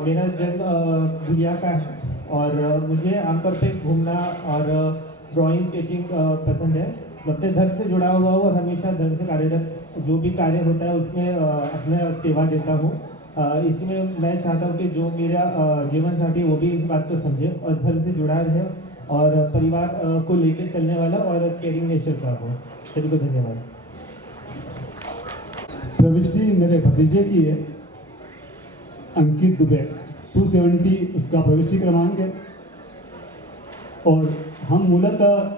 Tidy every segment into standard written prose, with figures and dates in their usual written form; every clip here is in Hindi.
मेरा जन्म दुनिया का है और मुझे आमतौर पे घूमना और ड्राइंग स्केचिंग पसंद है। मैं अपने धर्म से जुड़ा हुआ हूँ और हमेशा धर्म से कार्यरत जो भी कार्य होता है उसमें अपना सेवा देता हूँ। इसमें मैं चाहता हूँ कि जो मेरा जीवन साथी वो भी इस बात को समझे और धर्म से जुड़ा रहे और परिवार को लेकर चलने वाला और केयरिंग नेचर का हो। सभी को धन्यवाद। प्रविष्टि मेरे भतीजे की है, अंकित दुबे, 270 उसका प्रविष्टि क्रमांक है। और हम मूलतः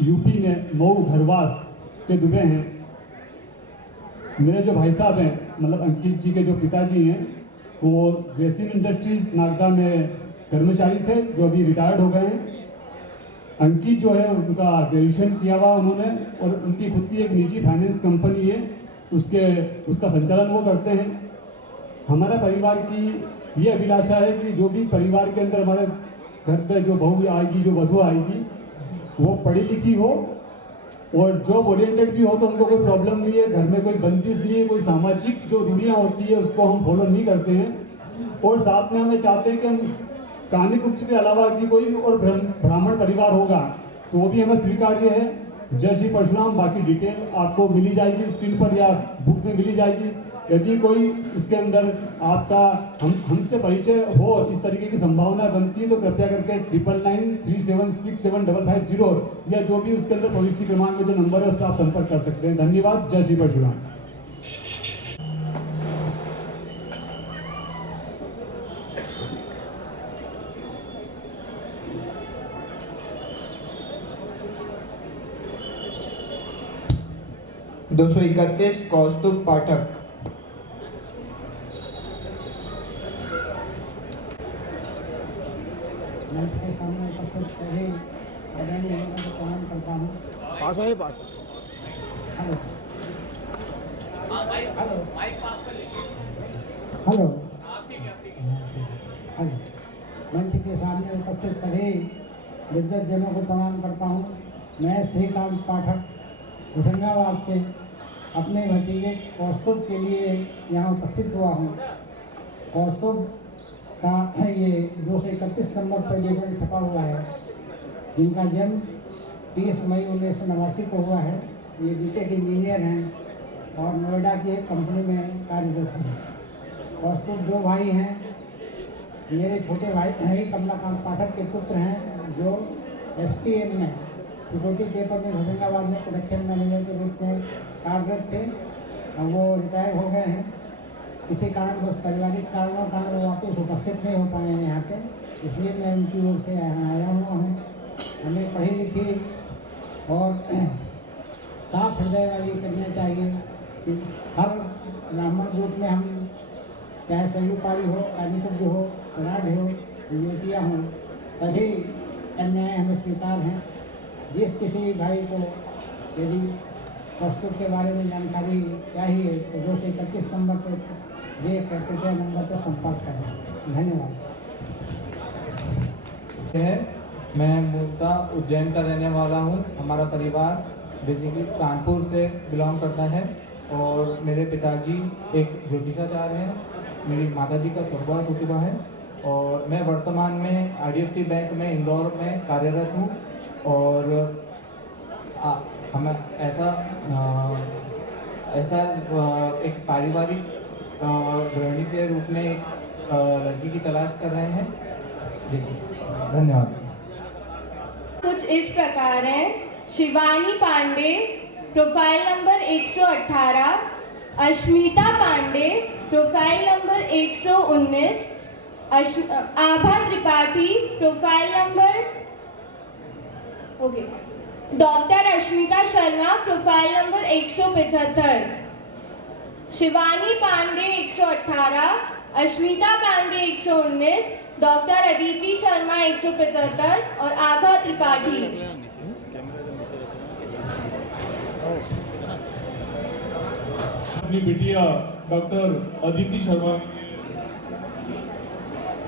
यूपी में मऊ घरवास के दुबे हैं। मेरे जो भाई साहब हैं, मतलब अंकित जी के जो पिताजी हैं, वो रेसिन इंडस्ट्रीज नागदा में कर्मचारी थे जो अभी रिटायर्ड हो गए हैं। अंकित जो है उनका ग्रेजुएशन किया हुआ उन्होंने और उनकी खुद की एक निजी फाइनेंस कंपनी है, उसका संचालन वो करते हैं। हमारा परिवार की ये अभिलाषा है कि जो भी परिवार के अंदर हमारे घर पे जो बहू आएगी, जो वधू आएगी, वो पढ़ी लिखी हो और जॉब ओरिएंटेड भी हो, तो उनको कोई प्रॉब्लम नहीं है। घर में कोई बंदिश नहीं है, कोई सामाजिक जो रूढ़ियाँ होती है उसको हम फॉलो नहीं करते हैं। और साथ में हमें चाहते हैं कि हम कानिक उच्च के अलावा कि कोई और ब्राह्मण परिवार होगा तो वो भी हमें स्वीकार्य है। जय श्री परशुराम। बाकी डिटेल आपको मिली जाएगी स्क्रीन पर या बुक में मिली जाएगी। यदि कोई इसके अंदर आपका हमसे परिचय हो, इस तरीके की संभावना बनती है, तो कृपया करके 9993767550 या जो भी उसके अंदर प्रविष्टि क्रमांक में जो नंबर है उससे आप संपर्क कर सकते हैं। धन्यवाद। जय श्री परशुराम। दो 231 कौस्तुभ पाठक। मंच के सामने उपस्थित सभी आदरणीय लोगों को प्रणाम करता हूँ। Hello hello hello hello. मंच के सामने उपस्थित सभी विद्वज्जनों को प्रणाम करता हूँ। मैं श्रीकांत पाठक होशंगाबाद से अपने भतीजे कौस्तुभ के लिए यहाँ उपस्थित हुआ हूँ। कौस्तुभ का ये 231 नंबर पर लेबल छपा हुआ है, जिनका जन्म 30 मई 1989 को हुआ है। ये बीटेक इंजीनियर हैं और नोएडा की एक कंपनी में कार्यरत हैं। कौस्तुभ दो भाई हैं। मेरे छोटे भाई कमलाकांत पाठक के पुत्र हैं जो STM में सिक्योरिटी पेपर में होशंगाबाद में प्रोडक्शन मैनेजर के रूप में कार्यरत थे। अब वो रिटायर हो गए हैं। किसी कारण बस पारिवारिक कारणों के कारण वो वापस उपस्थित नहीं हो पाए हैं यहाँ पे, इसलिए मैं उनकी ओर से आया हुआ हूँ। हमें पढ़ी लिखी और साफ हृदय वाली कन्या चाहिए कि हर ब्राह्मण ग्रुप में हम चाहे सयुपारी हो, कानिकुब्ज हो, राड हो, युवतियाँ हों, सभी कन्याएँ हमें स्वीकार हैं। जिस किसी भाई को यदि कौस्तुभ के बारे में जानकारी चाहिए तो 231 नंबर पर ये कृपया नंबर पर संपर्क करें। धन्यवाद। मैं मूलतः उज्जैन का रहने वाला हूँ। हमारा परिवार बेसिकली कानपुर से बिलोंग करता है और मेरे पिताजी एक ज्योतिषाचार्य हैं। मेरी माताजी का स्वर्गवास हो चुका है और मैं वर्तमान में IDFC बैंक में इंदौर में कार्यरत हूँ। और हमें ऐसा एक पारिवारिक गृहिणी के रूप में एक लड़की की तलाश कर रहे हैं। धन्यवाद। कुछ इस प्रकार है। Shivani Pandey, profile number 118, Ashmita Pandey, profile number 119, Abha Tripathi, profile number doctor Ashmita Sharma, profile number 175, Shivani Pandey 118, Ashmita Pandey 119, doctor Aditi Sharma 175 और आभा त्रिपाठी। अपनी बिटिया डॉक्टर अदिति शर्मा,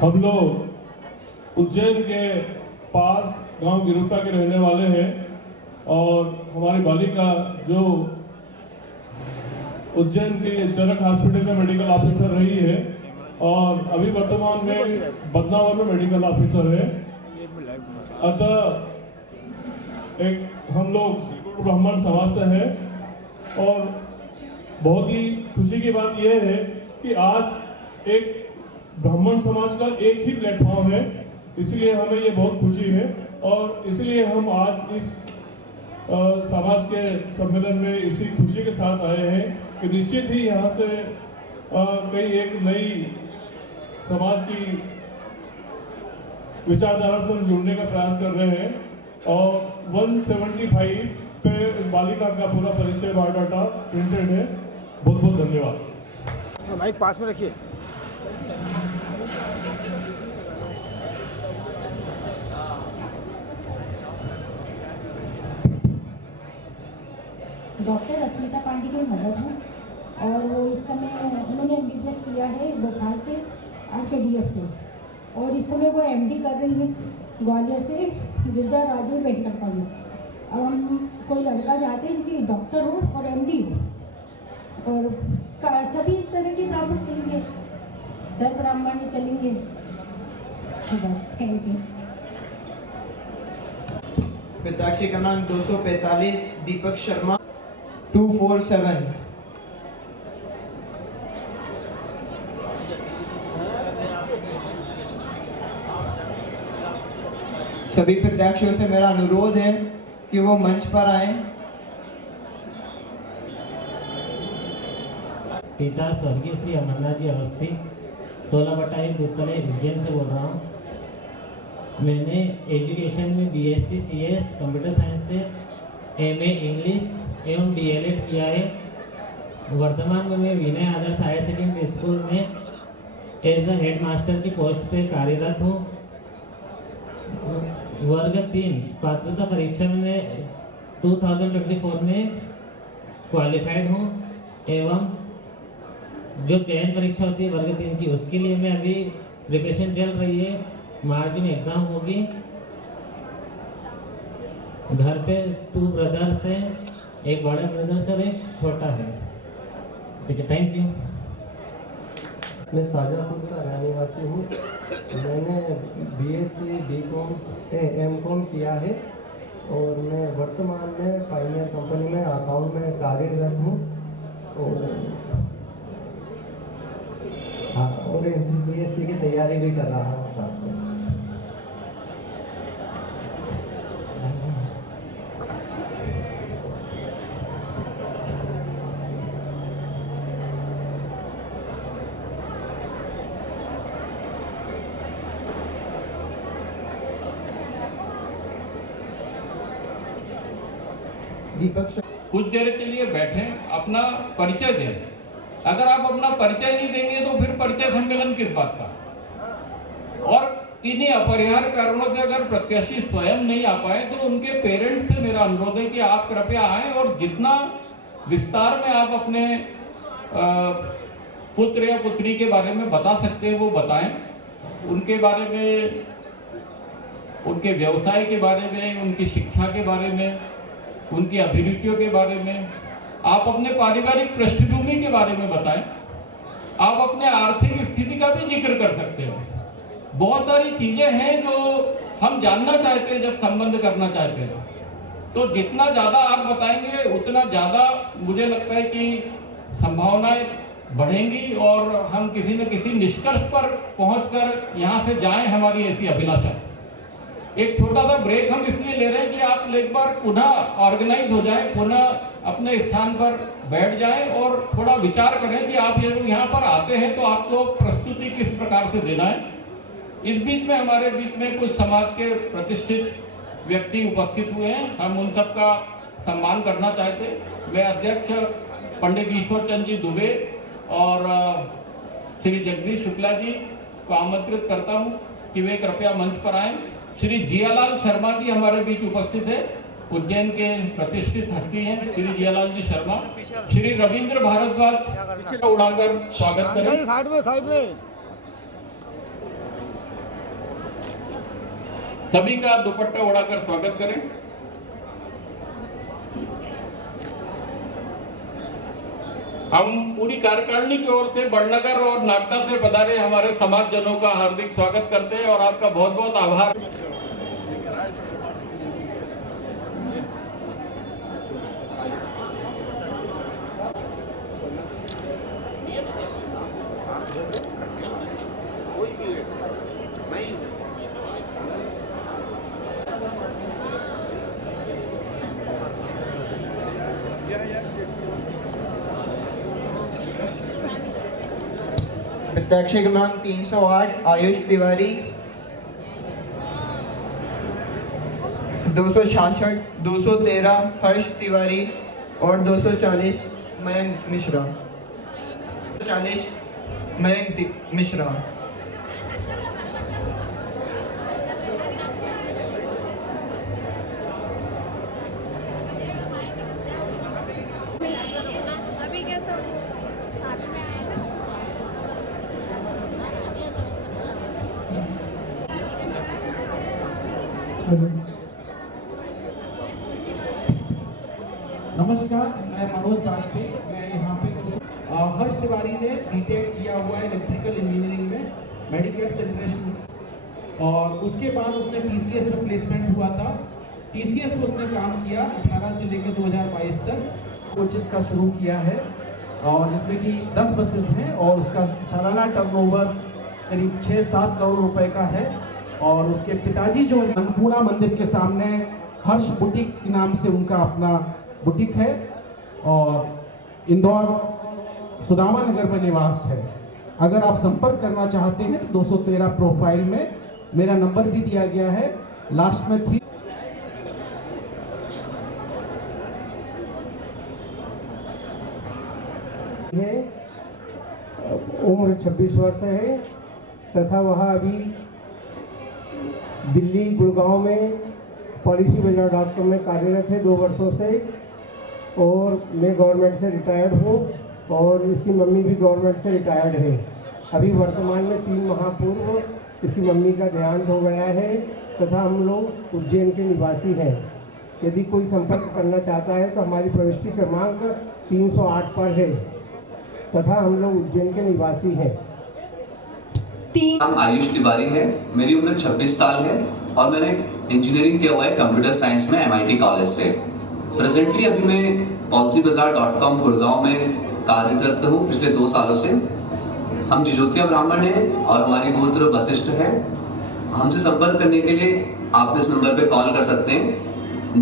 हम लोग उज्जैन के पास गांव गिरुटा के रहने वाले हैं और हमारी बालिका जो उज्जैन के चरक हॉस्पिटल में मेडिकल ऑफिसर रही है और अभी वर्तमान में बदनावर में मेडिकल ऑफिसर है। अतः एक हम लोग ब्राह्मण समाज से हैं और बहुत ही खुशी की बात यह है कि आज एक ब्राह्मण समाज का एक ही प्लेटफॉर्म है, इसलिए हमें ये बहुत खुशी है और इसलिए हम आज इस समाज के सम्मेलन में इसी खुशी के साथ आए हैं कि निश्चित ही यहाँ से कई एक नई समाज की विचारधारा से हम जुड़ने का प्रयास कर रहे हैं और 175 पे बालिका का पूरा परिचय बायोडाटा प्रिंटेड है। बहुत बहुत धन्यवाद। माइक पास में रखिए। डॉक्टर अस्मिता पांडे की मदर हूँ और वो इस समय उन्होंने MBBS किया है भोपाल से RKDF से और इस समय वो MD कर रही है ग्वालियर से गिरजा राजे मेडिकल कॉलेज। अब हम कोई लड़का चाहते हैं कि डॉक्टर हो और MD हो और सभी इस तरह के ब्राह्मण चलेंगे, सब ब्राह्मण चलेंगे। बस थैंक यू। पिताक्षी क्रमांक 245 दीपक शर्मा 247। सभी प्रत्याशियों से मेरा अनुरोध है कि वो मंच पर आए। पिता स्वर्गीय श्री अमरनाथ जी अवस्थी 16/1 दूतले उज्जैन से बोल रहा हूँ। मैंने एजुकेशन में BSc CS कंप्यूटर साइंस से MA इंग्लिश एवं DLED किया है। वर्तमान में मैं विनय आदर्श हायर सेकेंडरी स्कूल में एज अ हेड मास्टर की पोस्ट पे कार्यरत हूँ। वर्ग 3 पात्रता परीक्षा में 2024 में क्वालिफाइड हूँ एवं जो चयन परीक्षा होती है वर्ग 3 की उसके लिए मैं अभी प्रिपरेशन चल रही है। मार्च में एग्ज़ाम होगी। घर पे 2 ब्रदर्स हैं, एक बड़ा ब्रदर्स और एक छोटा है। ठीक है, थैंक यू। मैं शाजापुर का रहने वासी हूँ। मैंने BSc BCom MCom किया है और मैं वर्तमान में पायनियर कंपनी में अकाउंट में कार्यरत हूँ और BSc की तैयारी भी कर रहा हूँ साथ में। कुछ देर के लिए बैठें, अपना परिचय दें। अगर आप अपना परिचय नहीं देंगे तो फिर परिचय सम्मेलन किस बात का। और किन्हीं अपरिहार्य कारणों से अगर प्रत्याशी स्वयं नहीं आ पाए तो उनके पेरेंट्स से मेरा अनुरोध है कि आप कृपया आएं और जितना विस्तार में आप अपने पुत्र या पुत्री के बारे में बता सकते हैं वो बताएं। उनके बारे में, उनके व्यवसाय के बारे में, उनकी शिक्षा के बारे में, उनकी अभिरुचियों के बारे में, आप अपने पारिवारिक पृष्ठभूमि के बारे में बताएं। आप अपने आर्थिक स्थिति का भी जिक्र कर सकते हो। बहुत सारी चीजें हैं जो हम जानना चाहते हैं जब संबंध करना चाहते हैं। तो जितना ज़्यादा आप बताएंगे उतना ज़्यादा मुझे लगता है कि संभावनाएं बढ़ेंगी और हम किसी न किसी निष्कर्ष पर पहुंचकर यहाँ से जाएं, हमारी ऐसी अभिलाषा। एक छोटा सा ब्रेक हम इसलिए ले रहे हैं कि आप एक बार पुनः ऑर्गेनाइज हो जाए, पुनः अपने स्थान पर बैठ जाएं और थोड़ा विचार करें कि आप यहाँ पर आते हैं तो आपको प्रस्तुति किस प्रकार से देना है। इस बीच में हमारे बीच में कुछ समाज के प्रतिष्ठित व्यक्ति उपस्थित हुए हैं, हम उन सब का सम्मान करना चाहते हैं। मैं अध्यक्ष पंडित ईश्वर चंद जी दुबे और श्री जगदीश शुक्ला जी को आमंत्रित करता हूं कि वे कृपया मंच पर आएं। श्री जियालाल शर्मा जी हमारे बीच उपस्थित है, उज्जैन के प्रतिष्ठित हस्ती हैं श्री जियालाल जी शर्मा। श्री रविंद्र भारद्वाज उड़ाकर स्वागत करें। साइड में सभी का दुपट्टा उड़ाकर स्वागत करें। हम पूरी कार्यकारिणी की ओर से बड़नगर और नागदा से पधारे हमारे समाजजनों का हार्दिक स्वागत करते हैं और आपका बहुत बहुत आभार। प्रत्याशी क्रमांक 308 आयुष तिवारी, 266 213 हर्ष तिवारी और 240 मयंक मिश्रा। 240 मयंक मिश्रा। नमस्कार, मैं मनोज वाजपेयी। मैं यहाँ पे हर्ष तिवारी ने बीटेक किया हुआ है इलेक्ट्रिकल इंजीनियरिंग में मेडिकल सेंट्रेशन, और उसके बाद उसने टीसीएस में प्लेसमेंट हुआ था। टीसीएस में उसने काम किया 18 से लेकर 2022 तक। कोचेस का शुरू किया है और जिसमें कि 10 बसेस हैं और उसका सालाना टर्नओवर करीब 6-7 करोड़ रुपए का है। और उसके पिताजी जो अन्नपूर्णा मंदिर के सामने हर्ष बुटीक के नाम से उनका अपना बुटीक है और इंदौर सुदामा नगर में निवास है। अगर आप संपर्क करना चाहते हैं तो 213 प्रोफाइल में मेरा नंबर भी दिया गया है, लास्ट में 3। उम्र 26 वर्ष है तथा वह अभी दिल्ली गुड़गांव में पॉलिसी बाजार डॉक्टर में कार्यरत है 2 वर्षों से, और मैं गवर्नमेंट से रिटायर्ड हूँ और इसकी मम्मी भी गवर्नमेंट से रिटायर्ड है। अभी वर्तमान में 3 माह पूर्व इसकी मम्मी का देहांत हो गया है तथा हम लोग उज्जैन के निवासी हैं। यदि कोई संपर्क करना चाहता है तो हमारी प्रविष्टि क्रमांक 308 पर है तथा हम लोग उज्जैन के निवासी हैं। नाम आयुष तिवारी है, मेरी उम्र 26 साल है और मैंने इंजीनियरिंग किया हुआ है कंप्यूटर साइंस में MIT कॉलेज से। प्रेजेंटली अभी मैं policybazaar.com गुड़गांव में कार्यरत हूँ पिछले 2 सालों से। हम जिजोतिया ब्राह्मण हैं और हमारी गोत्र वशिष्ठ है। हमसे संपर्क करने के लिए आप इस नंबर पे कॉल कर सकते हैं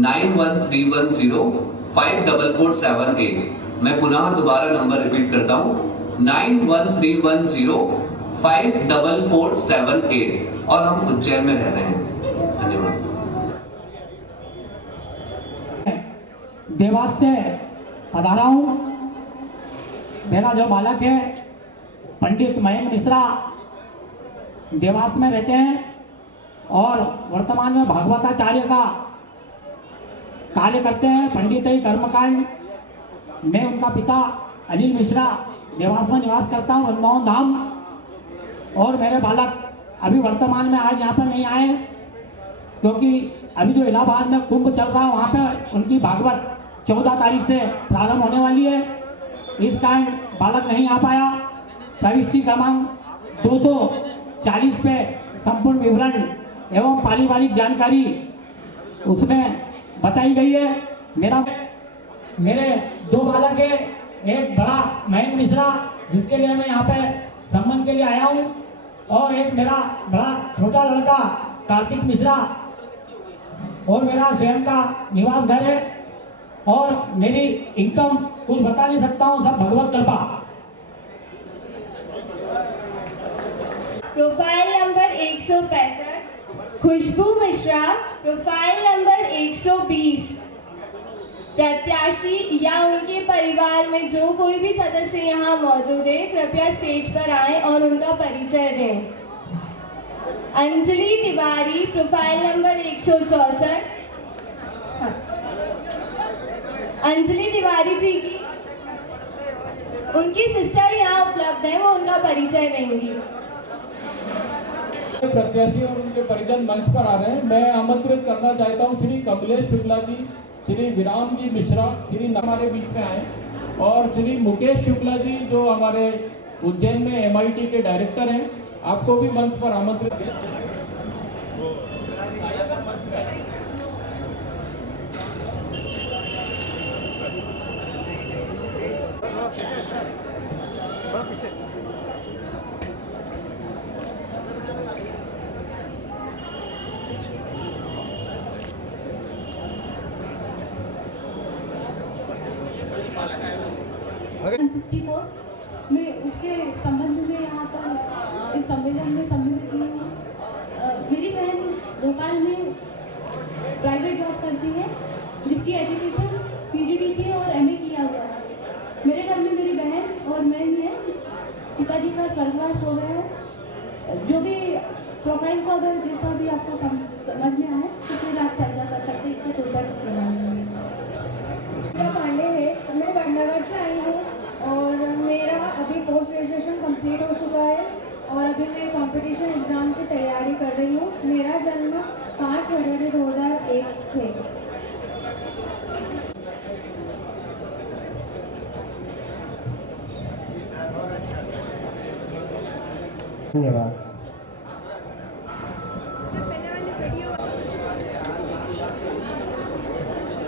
9131054478। मैं पुनः दोबारा नंबर रिपीट करता हूँ 9131054478 और हम उज्जैन में रह रहे हैं। धन्यवाद। देवास से पधारा हूँ। मेरा जो बालक है पंडित मयंक मिश्रा देवास में रहते हैं और वर्तमान में भागवताचार्य का कार्य करते हैं, पंडित कर्मकांड। मैं उनका पिता अनिल मिश्रा देवास में निवास करता हूँ, वृंदावन धाम। और मेरे बालक अभी वर्तमान में आज यहाँ पर नहीं आए क्योंकि अभी जो इलाहाबाद में कुंभ चल रहा है वहाँ पे उनकी भागवत 14 तारीख से प्रारंभ होने वाली है, इस कारण बालक नहीं आ पाया। प्रविष्टि क्रमांक 240 पे संपूर्ण विवरण एवं पारिवारिक जानकारी उसमें बताई गई है। मेरे 2 बालक है, एक बड़ा मयंक मिश्रा जिसके लिए मैं यहाँ पे संबंध के लिए आया हूँ, और एक मेरा बड़ा छोटा लड़का कार्तिक मिश्रा, और मेरा स्वयं का निवास घर है और मेरी इनकम कुछ बता नहीं सकता हूँ, सब भगवत कृपा। प्रोफाइल नंबर 165 खुशबू मिश्रा, प्रोफाइल नंबर 120। प्रत्याशी या उनके परिवार में जो कोई भी सदस्य यहाँ मौजूद है कृपया स्टेज पर आएं और उनका परिचय दें। Anjali Tiwari, profile number 164। हाँ। अंजलि तिवारी जी की उनकी सिस्टर यहाँ उपलब्ध है, वो उनका परिचय देंगी। प्रत्याशी और उनके परिजन मंच पर आ रहे हैं। मैं आमंत्रित करना चाहता हूँ श्री कमलेश शुक्ला जी, श्री विराम जी मिश्रा, श्री हमारे बीच में आए। और श्री मुकेश शुक्ला जी जो हमारे उज्जैन में MIT के डायरेक्टर हैं, आपको भी मंच पर आमंत्रित। मैं उसके संबंध में यहाँ पर इस सम्मेलन में सम्मिलित हुई हूँ। मेरी बहन भोपाल में प्राइवेट जॉब करती है, जिसकी एजुकेशन PGDCA और MA किया हुआ है। मेरे घर में मेरी बहन और मैं ही है। पिताजी का स्वर्गवास हो गया है। जो भी प्रोफाइल को अगर जैसा भी आपको समझ में आए तो फिर आप चर्चा कर सकते हैं। इसको कोई पांडे है, मैं वडनगर से आई हूँ और मेरा अभी पोस्ट ग्रेजुएशन कंप्लीट हो चुका है और अभी मैं कंपटीशन एग्ज़ाम की तैयारी कर रही हूँ। मेरा जन्म 5 फरवरी 2001 थे। धन्यवाद।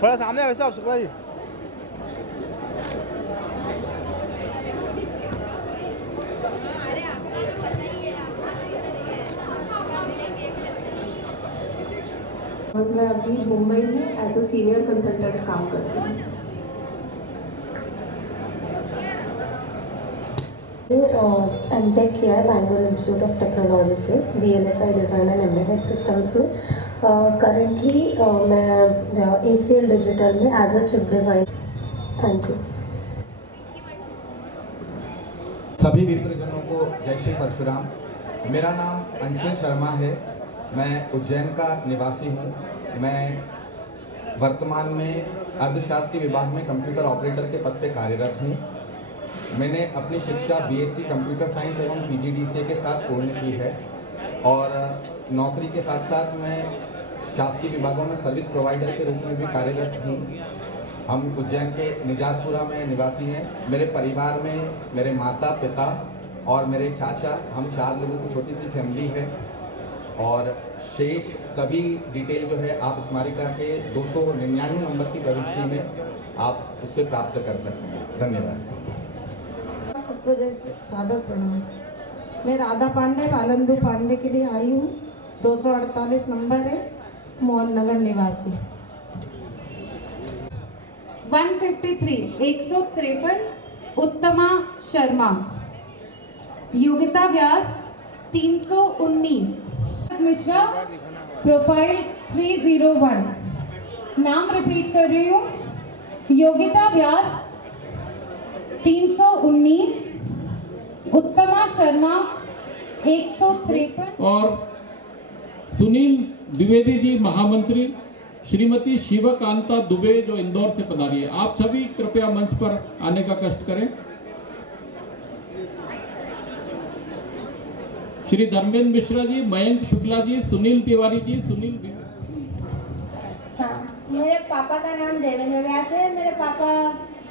थोड़ा सामने वैसा आप शुक्ला जी। मैं अभी मुंबई में एज अ सीनियर कंसल्टेंट काम करती हूँ। एमटेक किया है बैंगलोर इंस्टीट्यूट ऑफ टेक्नोलॉजी से, VLSI design and embedded systems में। करंटली मैं ACL डिजिटल में as a chip design. Thank you. सभी मित्रजनों को जय श्री परशुराम। मेरा नाम अंशुल शर्मा है। मैं उज्जैन का निवासी हूँ। मैं वर्तमान में अर्धशासकीय विभाग में कंप्यूटर ऑपरेटर के पद पे कार्यरत हूँ। मैंने अपनी शिक्षा BSc कंप्यूटर साइंस एवं PGDCA के साथ पूर्ण की है और नौकरी के साथ साथ मैं शासकीय विभागों में सर्विस प्रोवाइडर के रूप में भी कार्यरत हूँ। हम उज्जैन के निजातपुरा में निवासी हैं। मेरे परिवार में मेरे माता पिता और मेरे चाचा, हम 4 लोगों की छोटी सी फैमिली है और शेष सभी डिटेल जो है आप स्मारिका के 299 नंबर की प्रविष्टि में आप उससे प्राप्त कर सकते हैं। धन्यवाद। सबको जैसे सादर प्रणाम। मैं राधा पांडे वालंदू पांडे के लिए आई हूँ। 248 नंबर है, मोहन नगर निवासी। 153 153 उत्तमा शर्मा। योग्यता व्यास 319। मिश्रा प्रोफाइल 301। नाम रिपीट कर रही हूँ। योग्यता व्यास 319। उत्तमा शर्मा 153। और सुनील द्विवेदी जी महामंत्री, श्रीमती शिवकांता दुबे जो इंदौर से पधारी है। आप सभी कृपया मंच पर आने का कष्ट करें। श्री धर्मेंद्र मिश्रा जी, मयंक शुक्ला जी, सुनील तिवारी जी, हाँ, मेरे पापा का नाम देवेंद्र व्यास है। मेरे पापा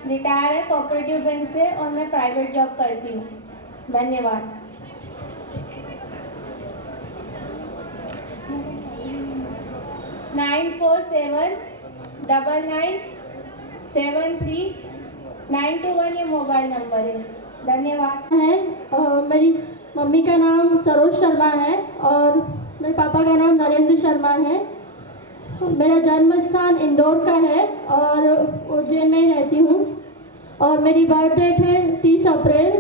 रिटायर है कोऑपरेटिव बैंक से और मैं प्राइवेट जॉब करती हूँ। धन्यवाद। नाइन 9479973921 ये मोबाइल नंबर है। धन्यवाद। मेरी मम्मी का नाम सरोज शर्मा है और मेरे पापा का नाम नरेंद्र शर्मा है। मेरा जन्म स्थान इंदौर का है और उज्जैन में ही रहती हूँ और मेरी बर्थ डेट है 30 अप्रैल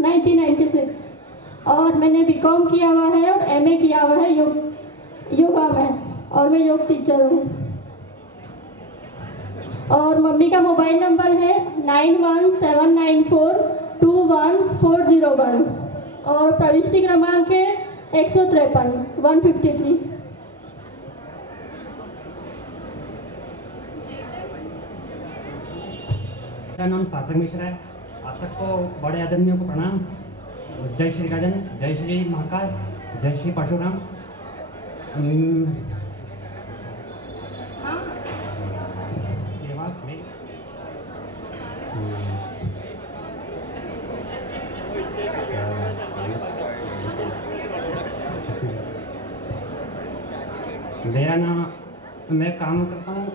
1996 और मैंने BCom किया हुआ है और MA किया हुआ है योगा में और मैं योग टीचर हूँ। और मम्मी का मोबाइल नंबर है 9179421401 और प्रविष्टि क्रमांक है 153। मेरा नाम सार्थक मिश्रा है। आप सबको बड़े आदरणीयों को प्रणाम। जय श्री गजानन, जय श्री महाकाल, जय श्री परशुराम। देवास में मेरा नाम, मैं काम करता हूँ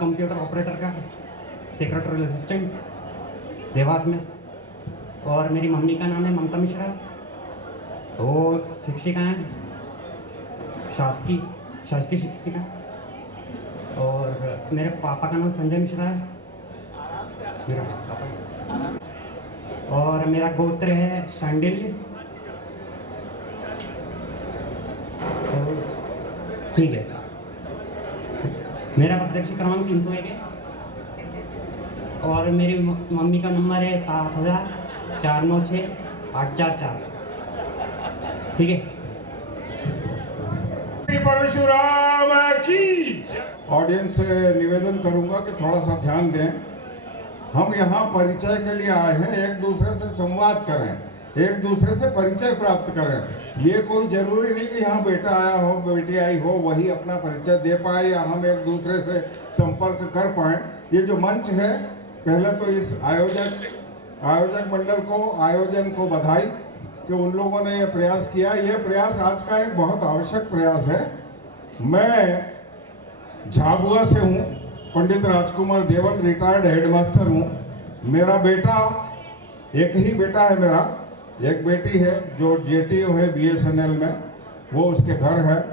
कंप्यूटर ऑपरेटर का, सेक्रेटरी असिस्टेंट देवास में। और मेरी मम्मी का नाम है ममता मिश्रा, वो शिक्षिका हैं, शासकीय शिक्षिका। और मेरे पापा का नाम संजय मिश्रा है, मेरा पापा। और मेरा गोत्र है शांडिल्य। ठीक है, मेरा प्रत्यक्ष क्रमांक 301 है। और मेरी मम्मी का नंबर है 7000-496-844। ठीक है। परशुराम की ऑडियंस से निवेदन करूंगा कि थोड़ा सा ध्यान दें। हम यहाँ परिचय के लिए आए हैं, एक दूसरे से संवाद करें, एक दूसरे से परिचय प्राप्त करें। ये कोई जरूरी नहीं कि यहाँ बेटा आया हो, बेटी आई हो, वही अपना परिचय दे पाए या हम एक दूसरे से संपर्क कर पाएँ। ये जो मंच है, पहले तो इस आयोजक मंडल को, आयोजन को बधाई कि उन लोगों ने ये प्रयास किया। ये प्रयास आज का एक बहुत आवश्यक प्रयास है। मैं झाबुआ से हूँ, पंडित राजकुमार देवल, रिटायर्ड हेडमास्टर हूँ। मेरा बेटा, एक ही बेटा है मेरा, एक बेटी है जो JTO है BSNL में, वो उसके घर है।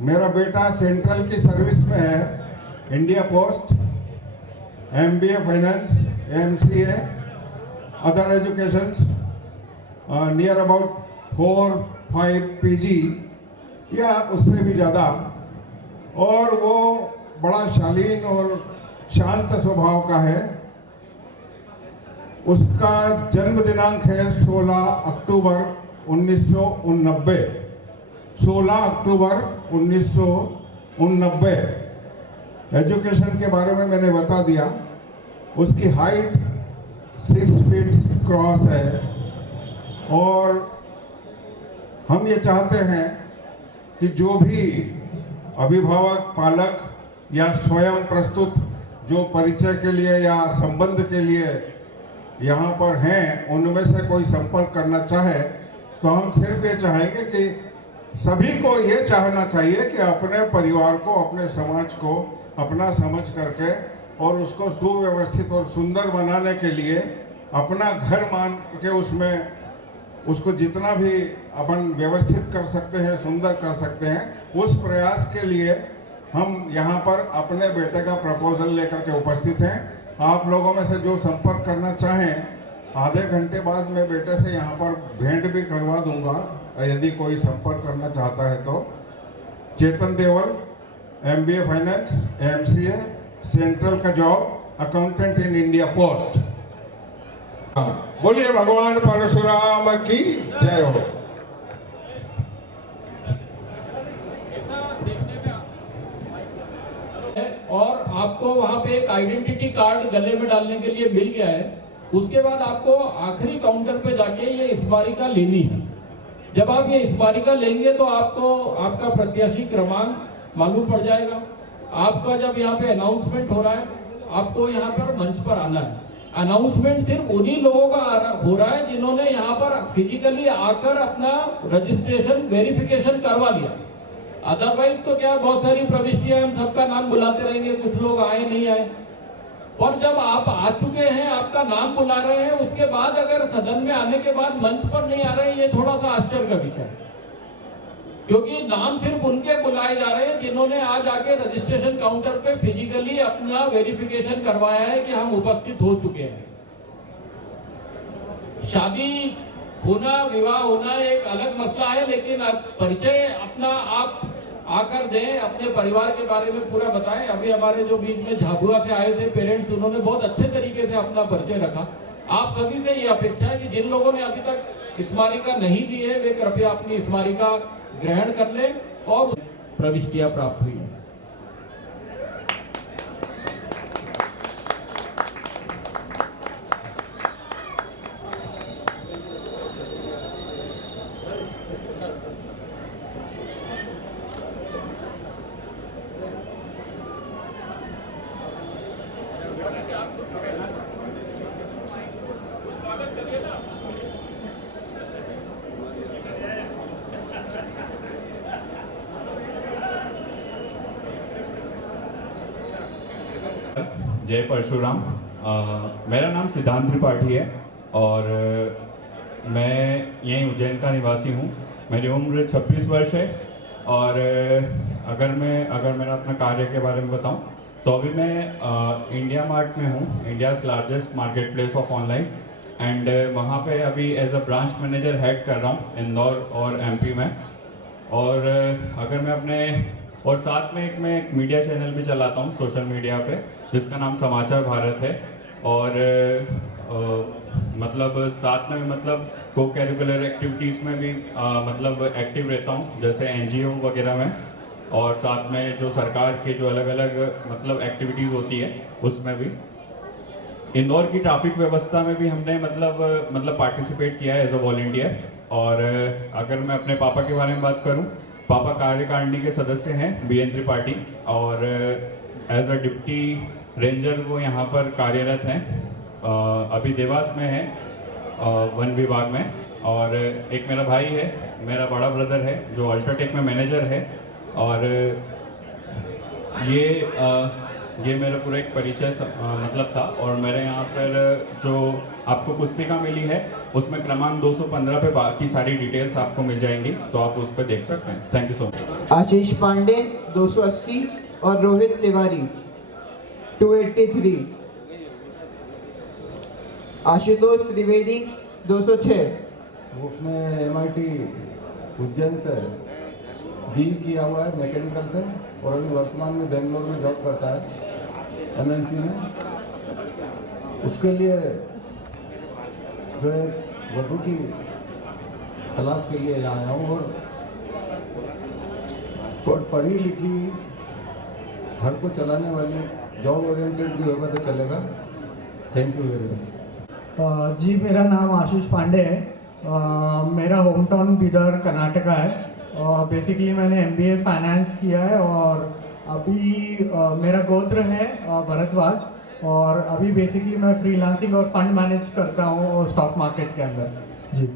मेरा बेटा सेंट्रल की सर्विस में है, India post, MBA finance, MCA, other educations, near about 4-5 PG या उससे भी ज़्यादा। और वो बड़ा शालीन और शांत स्वभाव का है। उसका जन्म दिनांक है 16 अक्टूबर 1989। 16 अक्टूबर 1989। एजुकेशन के बारे में मैंने बता दिया। उसकी हाइट 6 फीट क्रॉस है। और हम ये चाहते हैं कि जो भी अभिभावक, पालक या स्वयं प्रस्तुत जो परिचय के लिए या संबंध के लिए यहाँ पर हैं, उनमें से कोई संपर्क करना चाहे तो हम सिर्फ ये चाहेंगे कि सभी को ये चाहना चाहिए कि अपने परिवार को, अपने समाज को अपना समझ करके और उसको सुव्यवस्थित और सुंदर बनाने के लिए अपना घर मान के उसमें उसको जितना भी अपन व्यवस्थित कर सकते हैं, सुंदर कर सकते हैं, उस प्रयास के लिए हम यहाँ पर अपने बेटे का प्रपोजल लेकर के उपस्थित हैं। आप लोगों में से जो संपर्क करना चाहें, आधे घंटे बाद मैं बेटे से यहाँ पर भेंट भी करवा दूंगा, यदि कोई संपर्क करना चाहता है तो। चेतन देवल, MBA फाइनेंस, MCA, सेंट्रल का job, accountant in India post. बोलिए भगवान परशुराम की जय हो। और आपको वहाँ पे एक आइडेंटिटी कार्ड गले में डालने के लिए मिल गया है। उसके बाद आपको आखिरी काउंटर पे जाके ये स्मारिका लेनी है। जब आप ये स्मारिका लेंगे तो आपको आपका प्रत्याशी क्रमांक मालूम पड़ जाएगा। आपका जब यहाँ पे अनाउंसमेंट हो रहा है, आपको यहाँ पर मंच पर आना है। अनाउंसमेंट सिर्फ उन्हीं लोगों का हो रहा है जिन्होंने यहाँ पर फिजिकली आकर अपना रजिस्ट्रेशन, वेरिफिकेशन करवा लिया। अदरवाइज तो क्या, बहुत सारी प्रविष्टियां, हम सबका नाम बुलाते रहेंगे, कुछ लोग आए नहीं आए। और जब आप आ चुके हैं, आपका नाम बुला रहे हैं, उसके बाद अगर सदन में आने के बाद मंच पर नहीं आ रहे, ये थोड़ा सा आश्चर्य का विषय है। क्योंकि नाम सिर्फ उनके बुलाए जा रहे हैं जिन्होंने आज आके रजिस्ट्रेशन काउंटर पे फिजिकली अपना वेरिफिकेशन करवाया है कि हम उपस्थित हो चुके हैं। शादी होना, विवाह होना एक अलग मसला है, लेकिन परिचय अपना आप आकर दें, अपने परिवार के बारे में पूरा बताएं। अभी हमारे जो बीच में झाबुआ से आए थे पेरेंट्स, उन्होंने बहुत अच्छे तरीके से अपना परिचय रखा। आप सभी से ये अपेक्षा है कि जिन लोगों ने अभी तक स्मारिका नहीं दी है, वे कृपया अपनी स्मारिका ग्रहण कर लें और प्रविष्टियां प्राप्त हुई है। जय परशुराम। मेरा नाम सिद्धांत त्रिपाठी है और मैं यहीं उज्जैन का निवासी हूँ। मेरी उम्र 26 वर्ष है और अगर मेरा अपना कार्य के बारे में बताऊँ तो अभी मैं इंडिया मार्ट में हूँ, India's largest market place of online, and वहाँ पे अभी as a branch manager head कर रहा हूँ इंदौर और एमपी में। और अगर मैं अपने और साथ में मैं एक मीडिया चैनल भी चलाता हूँ सोशल मीडिया पे, जिसका नाम समाचार भारत है। और मतलब साथ में मतलब को करिकुलर एक्टिविटीज़ में भी मतलब एक्टिव रहता हूँ, जैसे एनजीओ वगैरह में, और साथ में जो सरकार के जो अलग अलग मतलब एक्टिविटीज़ होती है उसमें भी। इंदौर की ट्रैफिक व्यवस्था में भी हमने मतलब पार्टिसिपेट किया है एज अ वॉलंटियर। और अगर मैं अपने पापा के बारे में बात करूं, पापा कार्यकारिणी के सदस्य हैं बीएन त्रिपाठी, और एज अ डिप्टी रेंजर वो यहाँ पर कार्यरत हैं। अभी देवास में है वन विभाग में। और एक मेरा भाई है, मेरा बड़ा ब्रदर है जो अल्ट्राटेक में मैनेजर है। और ये मेरा पूरा एक परिचय मतलब था। और मेरे यहाँ पर जो आपको पुस्तिका मिली है उसमें क्रमांक 215 पे बाकी सारी डिटेल्स आपको मिल जाएंगी, तो आप उस पर देख सकते हैं। Thank you so much. Ashish Pandey 280 और रोहित तिवारी 283, आशुतोष त्रिवेदी 206। उसने MIT उज्जैन से बी किया हुआ है मैकेनिकल से, और अभी वर्तमान में बेंगलोर में जॉब करता है MNC में। उसके लिए जो है वधु की तलाश के लिए यहाँ आया हूँ, और पढ़ी लिखी घर को चलाने वाली जॉब ओरिएंटेड भी होगा तो चलेगा। Thank you very much. जी, मेरा नाम आशीष पांडे है। मेरा होम टाउन बिदर कर्नाटका है। बेसिकली मैंने MBA फाइनेंस किया है, और अभी मेरा गोत्र है भरद्वाज, और अभी बेसिकली मैं फ्रीलांसिंग और फंड मैनेज करता हूँ स्टॉक मार्केट के अंदर। जी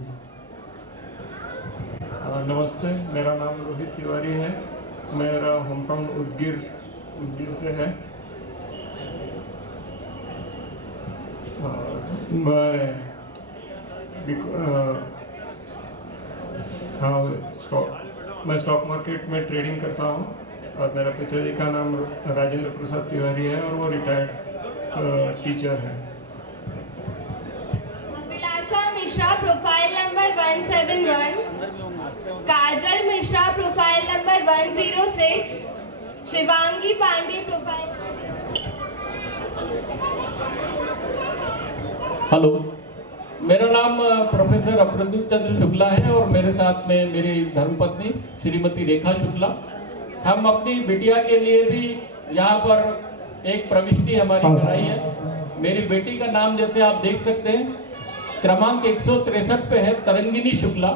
नमस्ते, मेरा नाम रोहित तिवारी है। मेरा होम टाउन उदगीर से है। मैं स्टॉक मार्केट में ट्रेडिंग करता हूँ, और मेरा पिताजी का नाम राजेंद्र प्रसाद तिवारी है, और वो रिटायर्ड टीचर हैं। Abhilasha Mishra profile number 171, Kajal Mishra profile number 106, Shivangi Pandey profile. Hello, मेरा नाम प्रोफेसर अप्रदीप चंद्र शुक्ला है, और मेरे साथ में मेरी धर्मपत्नी श्रीमती रेखा शुक्ला। हम अपनी बिटिया के लिए भी यहाँ पर एक प्रविष्टि हमारी कराई है। मेरी बेटी का नाम जैसे आप देख सकते हैं क्रमांक 163 पे है, तरंगिनी शुक्ला।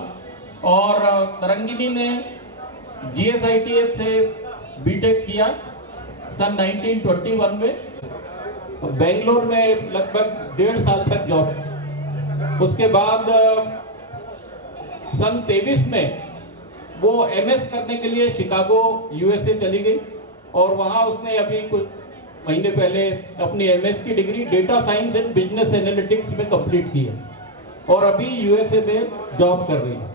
और तरंगिनी ने GSITS से BTech किया सन 1921 में। बेंगलोर में लगभग 1.5 साल तक जॉब। उसके बाद सन 23 में वो MS करने के लिए शिकागो USA चली गई, और वहाँ उसने अभी कुछ महीने पहले अपनी MS की degree data science and business analytics में कंप्लीट की है, और अभी USA में जॉब कर रही है।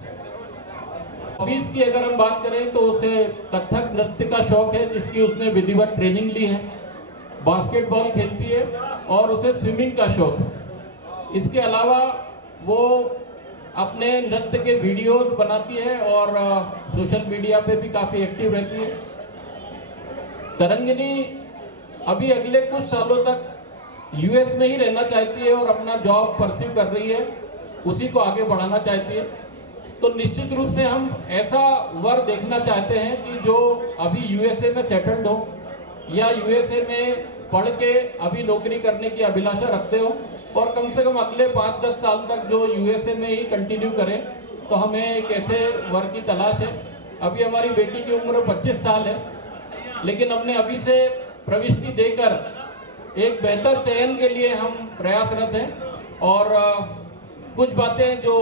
हॉबीज की अगर हम बात करें तो उसे कथक नृत्य का शौक है, जिसकी उसने विधिवत ट्रेनिंग ली है। बास्केटबॉल खेलती है, और उसे स्विमिंग का शौक है। इसके अलावा वो अपने नृत्य के वीडियोस बनाती है, और सोशल मीडिया पे भी काफ़ी एक्टिव रहती है। तरंगिनी अभी अगले कुछ सालों तक US में ही रहना चाहती है, और अपना जॉब परस्यू कर रही है, उसी को आगे बढ़ाना चाहती है। तो निश्चित रूप से हम ऐसा वर देखना चाहते हैं कि जो अभी USA में सेटल्ड हो, या USA में पढ़ के अभी नौकरी करने की अभिलाषा रखते हो, और कम से कम अगले 5-10 साल तक जो USA में ही कंटिन्यू करें। तो हमें एक ऐसे वर्ग की तलाश है। अभी हमारी बेटी की उम्र 25 साल है, लेकिन हमने अभी से प्रविष्टि देकर एक बेहतर चयन के लिए हम प्रयासरत हैं। और कुछ बातें जो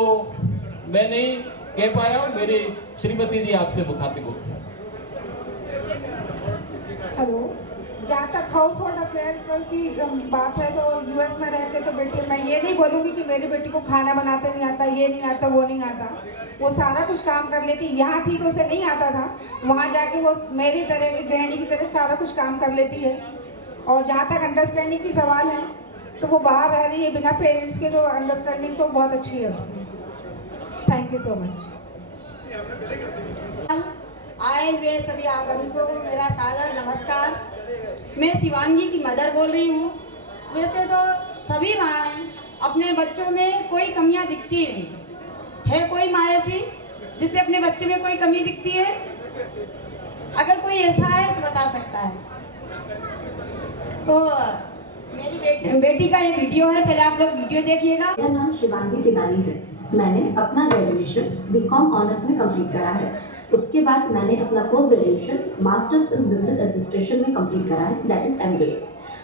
मैं नहीं कह पाया, मेरी श्रीमती जी आपसे मुखातिब हो। हेलो, जहाँ तक हाउस होल्ड अफेयर पर की बात है तो यूएस में रह के तो बेटी, मैं ये नहीं बोलूँगी कि मेरी बेटी को खाना बनाते नहीं आता, ये नहीं आता, वो नहीं आता, वो सारा कुछ काम कर लेती। यहाँ थी तो उसे नहीं आता था, वहाँ जाके वो मेरी तरह गृहिणी की तरह सारा कुछ काम कर लेती है। और जहाँ तक अंडरस्टैंडिंग की सवाल है तो वो बाहर रह रही है बिना पेरेंट्स के, तो अंडरस्टैंडिंग तो बहुत अच्छी है उसकी। Thank you so much. आए हुए सभी आगंतुकों को मेरा सादर नमस्कार। मैं शिवांगी की मदर बोल रही हूँ। वैसे तो सभी माएँ अपने बच्चों में कोई कमियाँ दिखती है कोई माँ ऐसी जिसे अपने बच्चे में कोई कमी दिखती है? अगर कोई ऐसा है तो बता सकता है। तो मेरी बेटी का ये वीडियो है, पहले आप लोग वीडियो देखिएगा। मेरा नाम शिवांगी तिवारी है। मैंने अपना ग्रेजुएशन बीकॉम ऑनर्स में कंप्लीट करा है। उसके बाद मैंने अपना post graduation masters in business administration में कंप्लीट करा है, दैट इज MBA।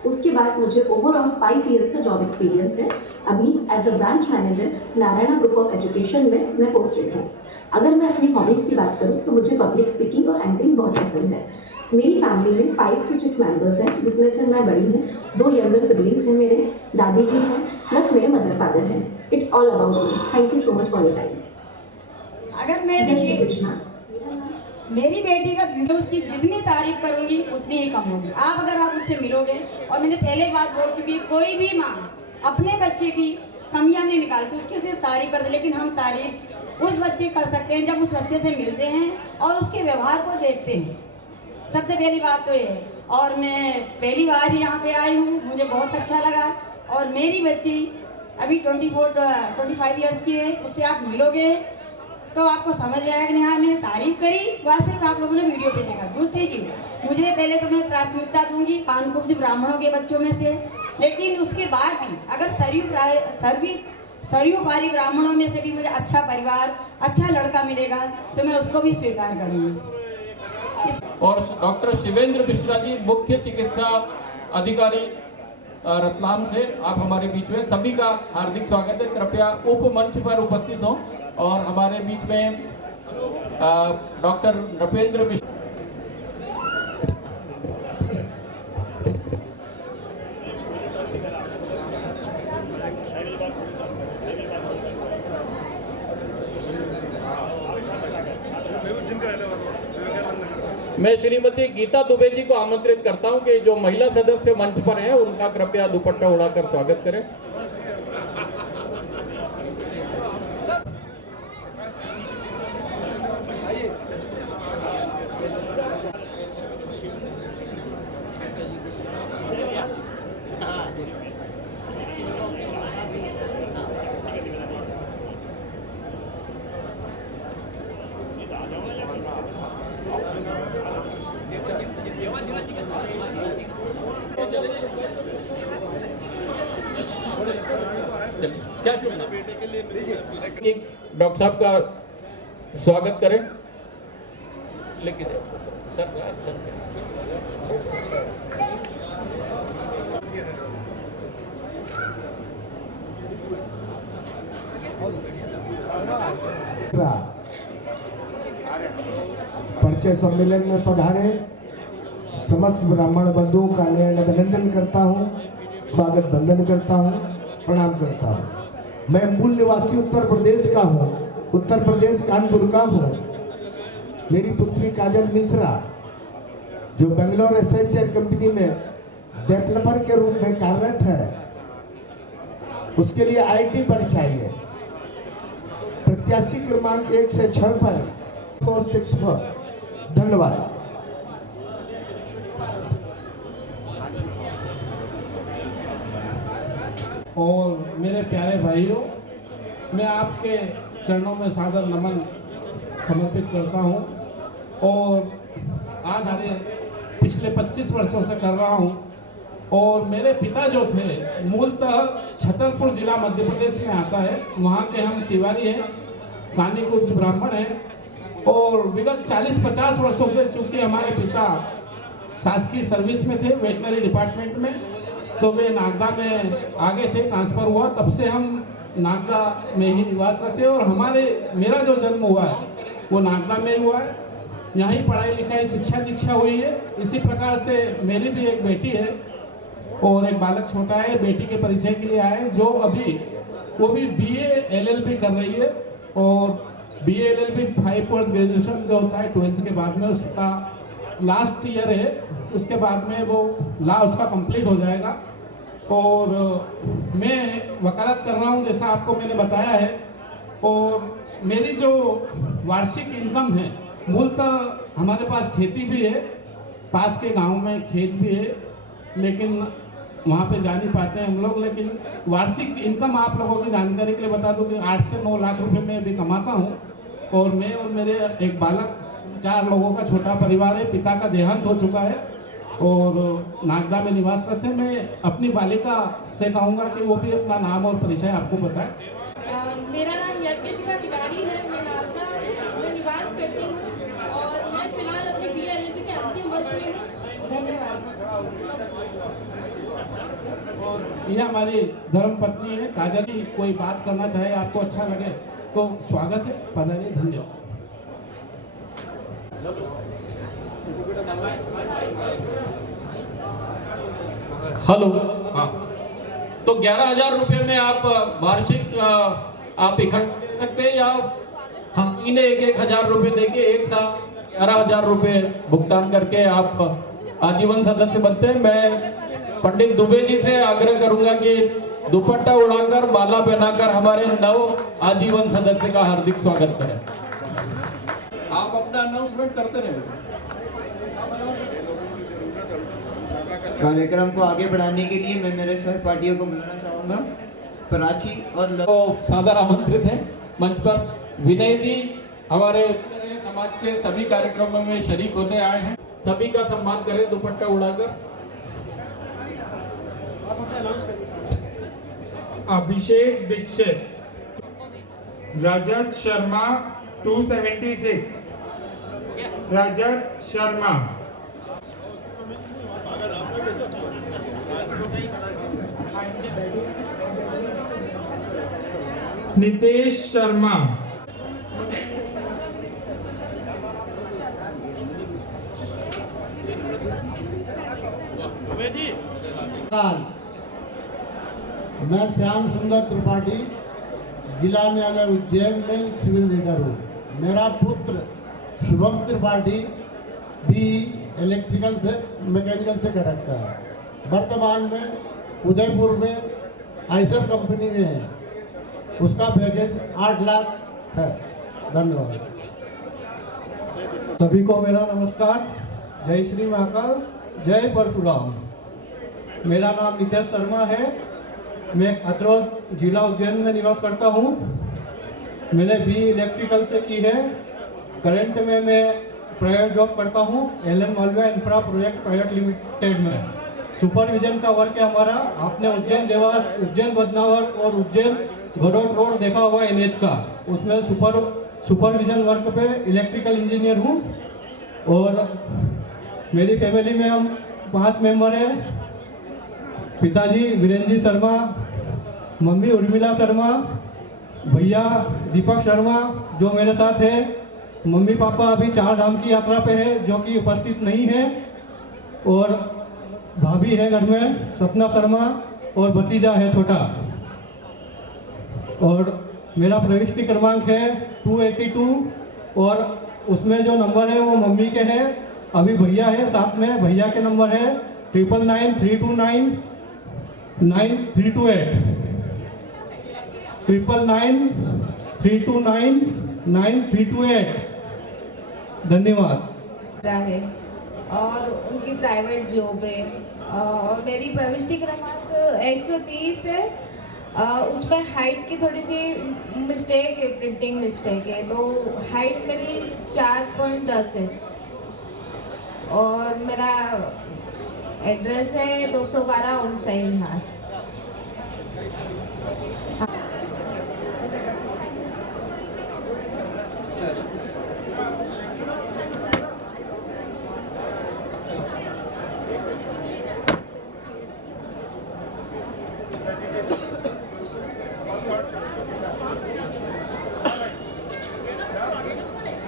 उसके बाद मुझे ओवरऑल 5 इयर्स का जॉब एक्सपीरियंस है। अभी as a branch manager Narayana Group of Education में मैं पोस्टेड हूँ। अगर मैं अपनी हॉबीज़ की बात करूँ तो मुझे पब्लिक स्पीकिंग और एंकरिंग बहुत पसंद है। मेरी फैमिली में 5 to 6 मेंबर्स हैं, जिसमें से मैं बड़ी हूँ। 2 यंगर सिबलिंग्स हैं मेरे, दादी जी हैं, प्लस मेरे मदर फादर हैं। It's all about me. Thank you so much for your time. अगर मेरी बेटी का वीडियो, उसकी जितनी तारीफ करूंगी उतनी ही कम होगी। अगर आप उससे मिलोगे, और मैंने पहले बात बोल चुकी, कोई भी माँ अपने बच्चे की कमियां नहीं निकालती, उसकी सिर्फ तारीफ करते। लेकिन हम तारीफ उस बच्चे कर सकते हैं जब उस बच्चे से मिलते हैं और उसके व्यवहार को देखते हैं। सबसे पहली बात तो ये है। और मैं पहली बार ही यहाँ पे आई हूँ, मुझे बहुत अच्छा लगा। और मेरी बच्ची अभी 25 ईयर्स की है, उससे आप मिलोगे तो आपको समझ में आएगा नहीं। हाँ, मैंने तारीफ करी, वह सिर्फ आप लोगों ने वीडियो पे देखा। दूसरी चीज़, मुझे पहले तो मैं प्राथमिकता दूंगी कानकुब्ज ब्राह्मणों के बच्चों में से, लेकिन उसके बाद भी अगर सरयुपारी ब्राह्मणों में से भी मुझे अच्छा परिवार, अच्छा लड़का मिलेगा तो मैं उसको भी स्वीकार करूँगी। और डॉक्टर शिवेंद्र मिश्रा जी, मुख्य चिकित्सा अधिकारी रतलाम से, आप हमारे बीच में, सभी का हार्दिक स्वागत है। कृपया उप मंच पर उपस्थित हों। और हमारे बीच में डॉक्टर नृपेंद्र मिश्रा। मैं श्रीमती गीता दुबे जी को आमंत्रित करता हूं कि जो महिला सदस्य मंच पर हैं उनका कृपया दुपट्टा उड़ाकर स्वागत करें। क्या डॉक्टर साहब का स्वागत करें। लेकिन सर परिचय सम्मेलन में पधारे समस्त ब्राह्मण बंधुओं का मैं अभिनंदन करता हूँ, स्वागत बंदन करता हूँ, प्रणाम करता हूँ। मैं मूल निवासी उत्तर प्रदेश का हूँ, उत्तर प्रदेश कानपुर का हूँ। मेरी पुत्री काजल मिश्रा जो बेंगलोर एसेंचर कंपनी में डेवलपर के रूप में कार्यरत है, उसके लिए IT पर चाहिए। प्रत्याशी क्रमांक 1 से 6 पर 464। धन्यवाद। और मेरे प्यारे भाइयों, मैं आपके चरणों में सादर नमन समर्पित करता हूं। और आज पिछले 25 वर्षों से कर रहा हूं। और मेरे पिता जो थे मूलतः छतरपुर जिला मध्य प्रदेश में आता है, वहां के हम तिवारी हैं, कानीकुब्ज ब्राह्मण हैं। और विगत 40-50 वर्षों से चूँकि हमारे पिता शासकीय सर्विस में थे, वेटनरी डिपार्टमेंट में, तो वे नागदा में आ गए थे, ट्रांसफ़र हुआ, तब से हम नागदा में ही निवास रखते हैं। और मेरा जो जन्म हुआ है वो नागदा में ही हुआ है। यहीं पढ़ाई लिखाई शिक्षा दीक्षा हुई है। इसी प्रकार से मेरी भी एक बेटी है और एक बालक छोटा है। बेटी के परिचय के लिए आए जो अभी वो भी BA LLB कर रही है और BA LLB 5 पोस्ट ग्रेजुएशन जो होता है 12th के बाद में उसका लास्ट ईयर है। उसके बाद में वो उसका कंप्लीट हो जाएगा और मैं वकालत कर रहा हूँ जैसा आपको मैंने बताया है। और मेरी जो वार्षिक इनकम है, मूलतः हमारे पास खेती भी है, पास के गांव में खेत भी है, लेकिन वहाँ पे जा नहीं पाते हैं हम लोग। लेकिन वार्षिक इनकम आप लोगों की जानकारी के लिए बता दूं कि 8 से 9 लाख रुपए मैं अभी कमाता हूँ और मैं और मेरे एक बालक, 4 लोगों का छोटा परिवार है। पिता का देहांत हो चुका है और नागदा में निवासरत है। मैं अपनी बालिका से कहूँगा कि वो भी अपना नाम और परिचय आपको बताए। मेरा नाम यज्ञेश्वर तिवारी है। मैं नागदा में निवास करती हूँ और मैं फिलहाल अपने BA LLB के अंतिम वर्ष में हूँ। धन्यवाद। और ये हमारी धर्म पत्नी है काजल जी, कोई बात करना चाहे आपको अच्छा लगे तो स्वागत है, पधारिए। धन्यवाद। हेलो, हाँ, तो 11,000 रुपये में आप वार्षिक आप इकट्ठा कर सकते हैं या हम इन्हें 1,000 रुपये देके एक साथ 11,000 रुपये भुगतान करके आप आजीवन सदस्य बनते हैं। मैं पंडित दुबे जी से आग्रह करूंगा कि दुपट्टा उड़ाकर माला पहनाकर हमारे नव आजीवन सदस्य का हार्दिक स्वागत करें। आप अपना अनाउंसमेंट करते रहे। कार्यक्रम को आगे बढ़ाने के लिए मैं मेरे सहपाठियों को बुलाना चाहूँगा। प्राची और सादर आमंत्रित हैं मंच पर। विनय जी हमारे समाज के सभी कार्यक्रमों में शरीक होते आए हैं। सभी का सम्मान करें दुपट्टा उड़ाकर। अभिषेक दीक्षित, रजत शर्मा 276, रजत शर्मा, नितेश शर्मा, मैं श्याम सुंदर त्रिपाठी, जिला न्यायालय उज्जैन में सिविल लीडर हूँ। मेरा पुत्र शुभम त्रिपाठी भी इलेक्ट्रिकल से मैकेनिकल से कर रखा है। वर्तमान में उदयपुर में आइसर कंपनी में है। उसका पैकेज 8 लाख है। धन्यवाद। सभी को मेरा नमस्कार। जय श्री महाकाल, जय परशुराम। मेरा नाम नितेश शर्मा है। मैं अचरोद जिला उज्जैन में निवास करता हूँ। मैंने BE इलेक्ट्रिकल से की है। करंट में मैं प्राइवेट जॉब करता हूँ LN Malviya Infra Project Private Limited में। सुपरविजन का वर्क है हमारा। आपने उज्जैन देवास, उज्जैन बदनावर और उज्जैन घोड़ोट रोड देखा होगा NH का, उसमें सुपरविजन वर्क पे इलेक्ट्रिकल इंजीनियर हूँ। और मेरी फैमिली में हम 5 मेंबर हैं। पिताजी वीरेंद्र जी शर्मा, मम्मी उर्मिला शर्मा, भैया दीपक शर्मा जो मेरे साथ है। मम्मी पापा अभी 4 धाम की यात्रा पे है जो कि उपस्थित नहीं है। और भाभी है घर में सपना शर्मा और भतीजा है छोटा। और मेरा प्रविष्टि क्रमांक है 282 और उसमें जो नंबर है वो मम्मी के है। अभी भैया है साथ में, भैया के नंबर है 999329 9328 999329 9328। धन्यवाद। है और उनकी प्राइवेट जॉब है। और मेरी प्रविष्टि क्रमांक 130 है। उसमें हाइट की थोड़ी सी मिस्टेक है, प्रिंटिंग मिस्टेक है, तो हाइट मेरी 4.10 है। और मेरा एड्रेस है 212 ऊंचाई विहार।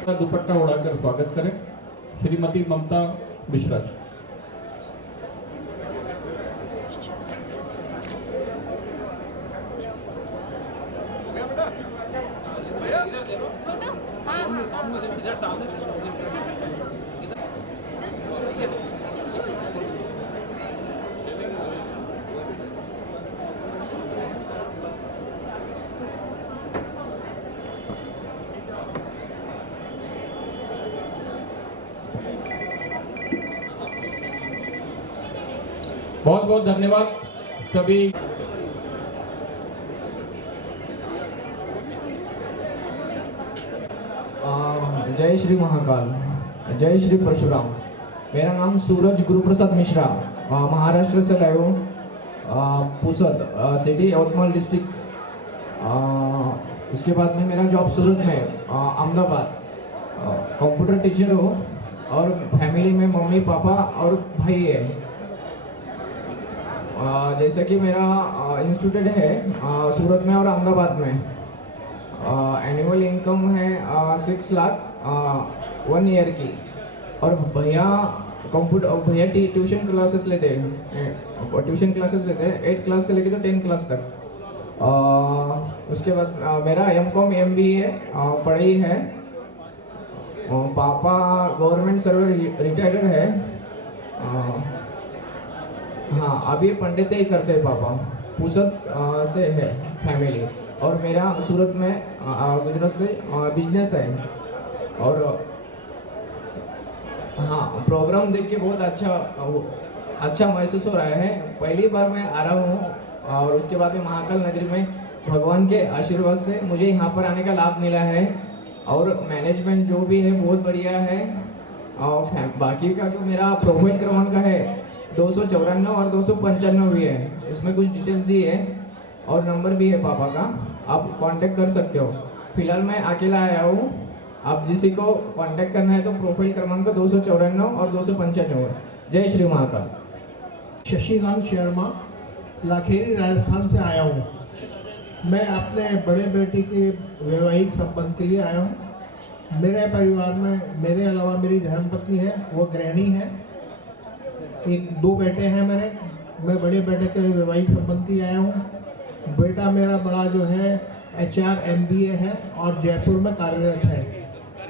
दुपट्टा उड़ाकर स्वागत करें श्रीमती ममता मिश्रा जी। बहुत बहुत धन्यवाद सभी। जय श्री महाकाल, जय श्री परशुराम। मेरा नाम सूरज गुरुप्रसाद मिश्रा, महाराष्ट्र से लाया हूँ, पुसद सिटी यवतमाल डिस्ट्रिक्ट। उसके बाद में मेरा जॉब सूरत में अहमदाबाद, कंप्यूटर टीचर हो और फैमिली में मम्मी पापा और भाई है। जैसे कि मेरा इंस्टीट्यूट है सूरत में और अहमदाबाद में। एनुअल इनकम है 6 लाख 1 ईयर की। और भैया भैया ट्यूशन क्लासेस लेते हैं, 8 क्लास से लेके तो 10 क्लास तक। उसके बाद मेरा M.Com MBA पढ़ाई है। पापा गवर्नमेंट सर्वर रिटायर्ड है। हाँ, अभी पंडित ही करते हैं पापा, पुसद से है फैमिली। और मेरा सूरत में गुजरात से बिजनेस है। और हाँ, प्रोग्राम देख के बहुत अच्छा महसूस हो रहा है। पहली बार मैं आ रहा हूँ और उसके बाद में महाकाल नगरी में भगवान के आशीर्वाद से मुझे यहाँ पर आने का लाभ मिला है। और मैनेजमेंट जो भी है बहुत बढ़िया है। और बाकी का जो मेरा प्रोफाइल क्रमांक है 254 और 295 भी है, इसमें कुछ डिटेल्स दी है और नंबर भी है पापा का, आप कांटेक्ट कर सकते हो। फिलहाल मैं अकेला आया हूँ, आप जिसी को कांटेक्ट करना है तो प्रोफाइल क्रमांक 254 और 295 है। जय श्री महाकाल। शशिकांत शर्मा, लाखेरी राजस्थान से आया हूँ। मैं अपने बड़े बेटे के वैवाहिक संबंध के लिए आया हूँ। मेरे परिवार में मेरे अलावा मेरी धर्मपत्नी है, वो गृहिणी है। 2 बेटे हैं मेरे। मैं बड़े बेटे के वैवाहिक संबंध के लिए आया हूँ। बेटा मेरा बड़ा जो है HR MBA है और जयपुर में कार्यरत है।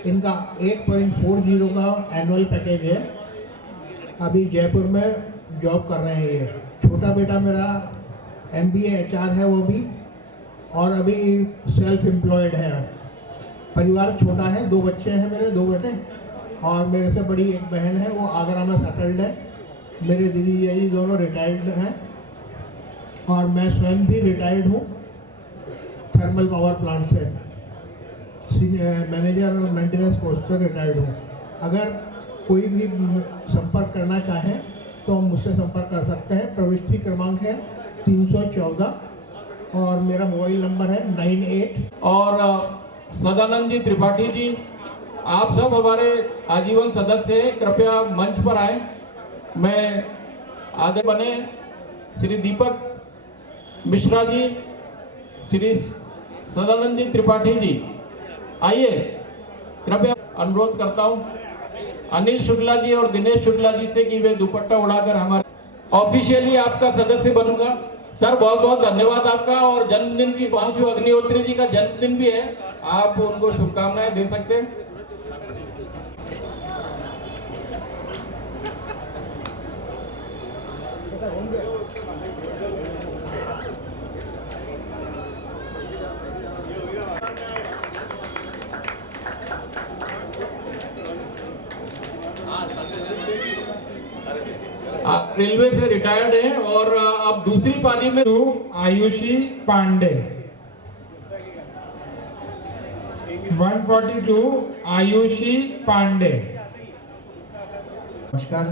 इनका 8.40 का एनुअल पैकेज है। अभी जयपुर में जॉब कर रहे हैं ये। छोटा बेटा मेरा MBA HR है वो भी, और अभी सेल्फ एम्प्लॉयड है। परिवार छोटा है, 2 बच्चे हैं मेरे, 2 बेटे। और मेरे से बड़ी एक बहन है, वो आगरा में सेटल्ड है। मेरे दीदी जी दोनों रिटायर्ड हैं और मैं स्वयं भी रिटायर्ड हूँ थर्मल पावर प्लांट से। मैनेजर और मेंटेनेंस पोस्ट से रिटायर्ड हूँ। अगर कोई भी संपर्क करना चाहे तो मुझसे संपर्क कर सकते हैं। प्रविष्टि क्रमांक है 314 और मेरा मोबाइल नंबर है 98। और सदानंद जी त्रिपाठी जी, आप सब हमारे आजीवन सदस्य हैं, कृपया मंच पर आए। मैं आगे बने श्री दीपक मिश्रा जी, श्री सदानंद जी त्रिपाठी जी, आइए कृपया अनुरोध करता हूं अनिल शुक्ला जी और दिनेश शुक्ला जी से कि वे दुपट्टा उड़ाकर हमारे ऑफिशियली आपका सदस्य बनूंगा। सर बहुत बहुत धन्यवाद आपका। और जन्मदिन की हिमांशु अग्निहोत्री जी का जन्मदिन भी है, आप उनको शुभकामनाएं दे सकते हैं। आप रेलवे से रिटायर्ड हैं और अब दूसरी पारी में आयुषी पांडे। 142 आयुषी पांडे। नमस्कार,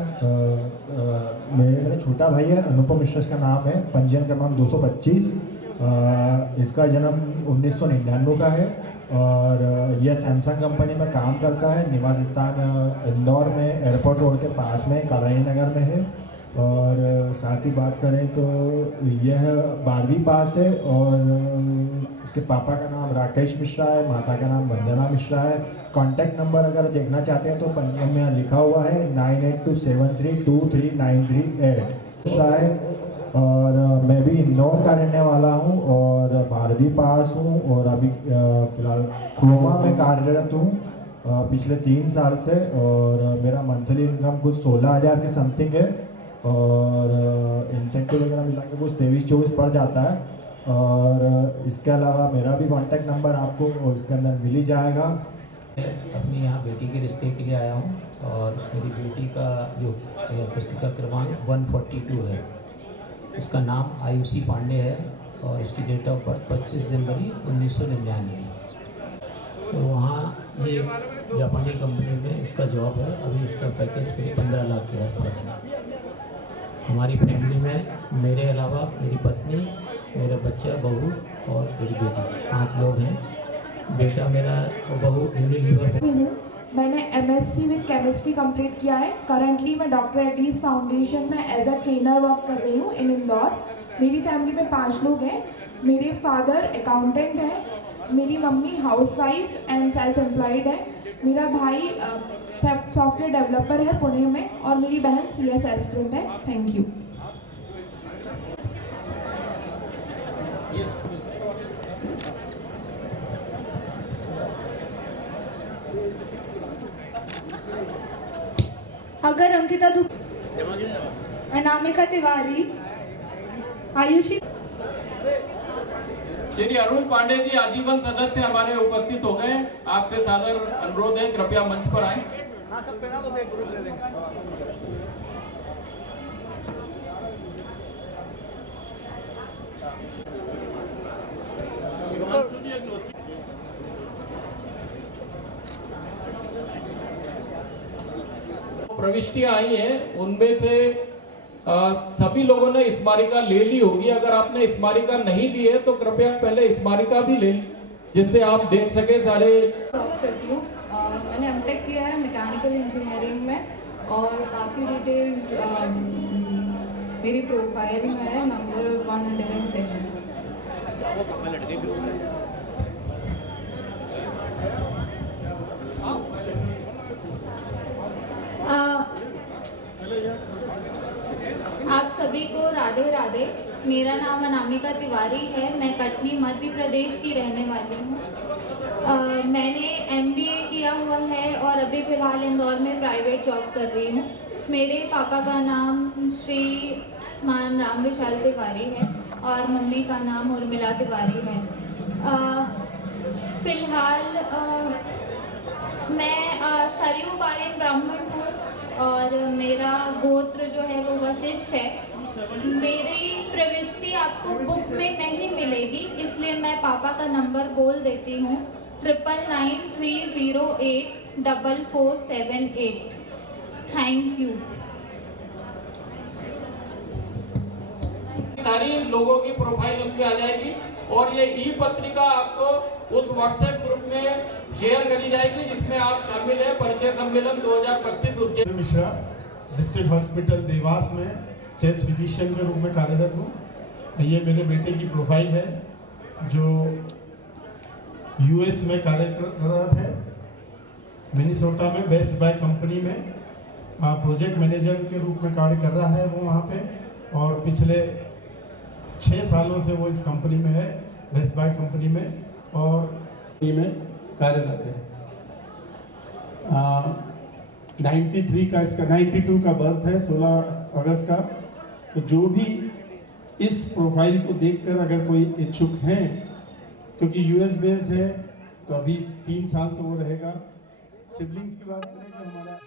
मेरा छोटा भाई है, अनुपम मिश्रा का नाम है, पंजीयन क्रमांक 225। इसका जन्म 1999 का है और यह सैमसंग कंपनी में काम करता है। निवास स्थान इंदौर में, एयरपोर्ट रोड के पास में, कलानी नगर में है। और साथ ही बात करें तो यह 12वीं पास है और उसके पापा का नाम राकेश मिश्रा है, माता का नाम वंदना मिश्रा है। कॉन्टैक्ट नंबर अगर देखना चाहते हैं तो पंजीयन में लिखा हुआ है 9827323938 मिश्रा है। और मैं भी इंदौर का रहने वाला हूँ और 12वीं पास हूँ और अभी फ़िलहाल क्रोमा में कार्यरत हूँ पिछले 3 साल से। और मेरा मंथली इनकम कुछ 16,000 के समथिंग है और इंसेंटिव वगैरह मिला के कुछ 23-24 पड़ जाता है। और इसके अलावा मेरा भी कॉन्टैक्ट नंबर आपको इसके अंदर मिल ही जाएगा। अपनी यहाँ बेटी के रिश्ते के लिए आया हूँ और मेरी बेटी का जो पुस्तिका क्रमांक 142 है, उसका नाम आयुषी पांडे है और इसकी डेट ऑफ बर्थ 25 जनवरी 1999 है। तो वहाँ ये जापानी कंपनी में इसका जॉब है। अभी इसका पैकेज करीब 15 लाख के आसपास है। हमारी फैमिली में मेरे अलावा मेरी पत्नी, मेरा बच्चा, बहू और मेरी बेटी 5 लोग हैं। बेटा मेरा और बहू यूनिलीवर हूँ। मैंने MSc विद केमिस्ट्री कंप्लीट किया है। करंटली मैं डॉक्टर एडीज फाउंडेशन में एज अ ट्रेनर वर्क कर रही हूँ इन इंदौर। मेरी फैमिली में 5 लोग हैं। मेरे फादर अकाउंटेंट हैं, मेरी mummy housewife and self employed है, मेरा भाई सॉफ्टवेयर डेवलपर है पुणे में और मेरी बहन CS एस्पिरेंट है। Thank you. अगर अंकिता अनामिका तिवारी, आयुषी। श्री अरुण पांडे जी आजीवन सदस्य हमारे उपस्थित हो गए। आपसे सादर अनुरोध है, कृपया मंच पर आएं। प्रविष्टियां आई हैं, उनमें से सभी लोगों ने स्मारिका ले ली होगी। अगर आपने स्मारिका नहीं ली है तो कृपया पहले स्मारिका भी ले, जिससे आप देख सके सारे। जॉब करती हूँ। मैंने एमटेक किया है मैकेनिकल इंजीनियरिंग में और बाकी डिटेल्स मेरी प्रोफाइल में है, नंबर 110 है। आप सभी को राधे राधे। मेरा नाम अनामिका तिवारी है। मैं कटनी मध्य प्रदेश की रहने वाली हूँ। मैंने MBA किया हुआ है और अभी फ़िलहाल इंदौर में प्राइवेट जॉब कर रही हूँ। मेरे पापा का नाम श्रीमान राम विशाल तिवारी है और मम्मी का नाम उर्मिला तिवारी है। फ़िलहाल मैं सरयू पारीन ब्राह्मण हूँ और मेरा गोत्र जो है वो वशिष्ठ है। मेरी प्रविष्टि आपको बुक में नहीं मिलेगी, इसलिए मैं पापा का नंबर बोल देती हूँ 9993084478। Thank you. सारी लोगों की प्रोफाइल उसमें आ जाएगी और ये ई-पत्रिका आपको उस व्हाट्सएप ग्रुप में शेयर करी जाएगी जिसमें आप शामिल हैं। परिचय सम्मेलन 2025 उज्जैन। मिश्रा डिस्ट्रिक्ट हॉस्पिटल देवास में चेस्ट फिजिशियन के रूप में कार्यरत हूँ। ये मेरे बेटे की प्रोफाइल है जो US में कार्यरत है। मिनीसोटा में बेस्ट बाय कंपनी में प्रोजेक्ट मैनेजर के रूप में कार्य कर रहा है वो वहाँ पे, और पिछले 6 सालों से वो इस कंपनी में है, बेस्ट बाय कंपनी में, और में कार्यरत है। 93 का इसका 92 का बर्थ है, 16 अगस्त का। तो जो भी इस प्रोफाइल को देखकर अगर कोई इच्छुक हैं, क्योंकि US बेस्ड है तो अभी 3 साल तो वो रहेगा। सिबलिंग्स की बात करें तो हमारा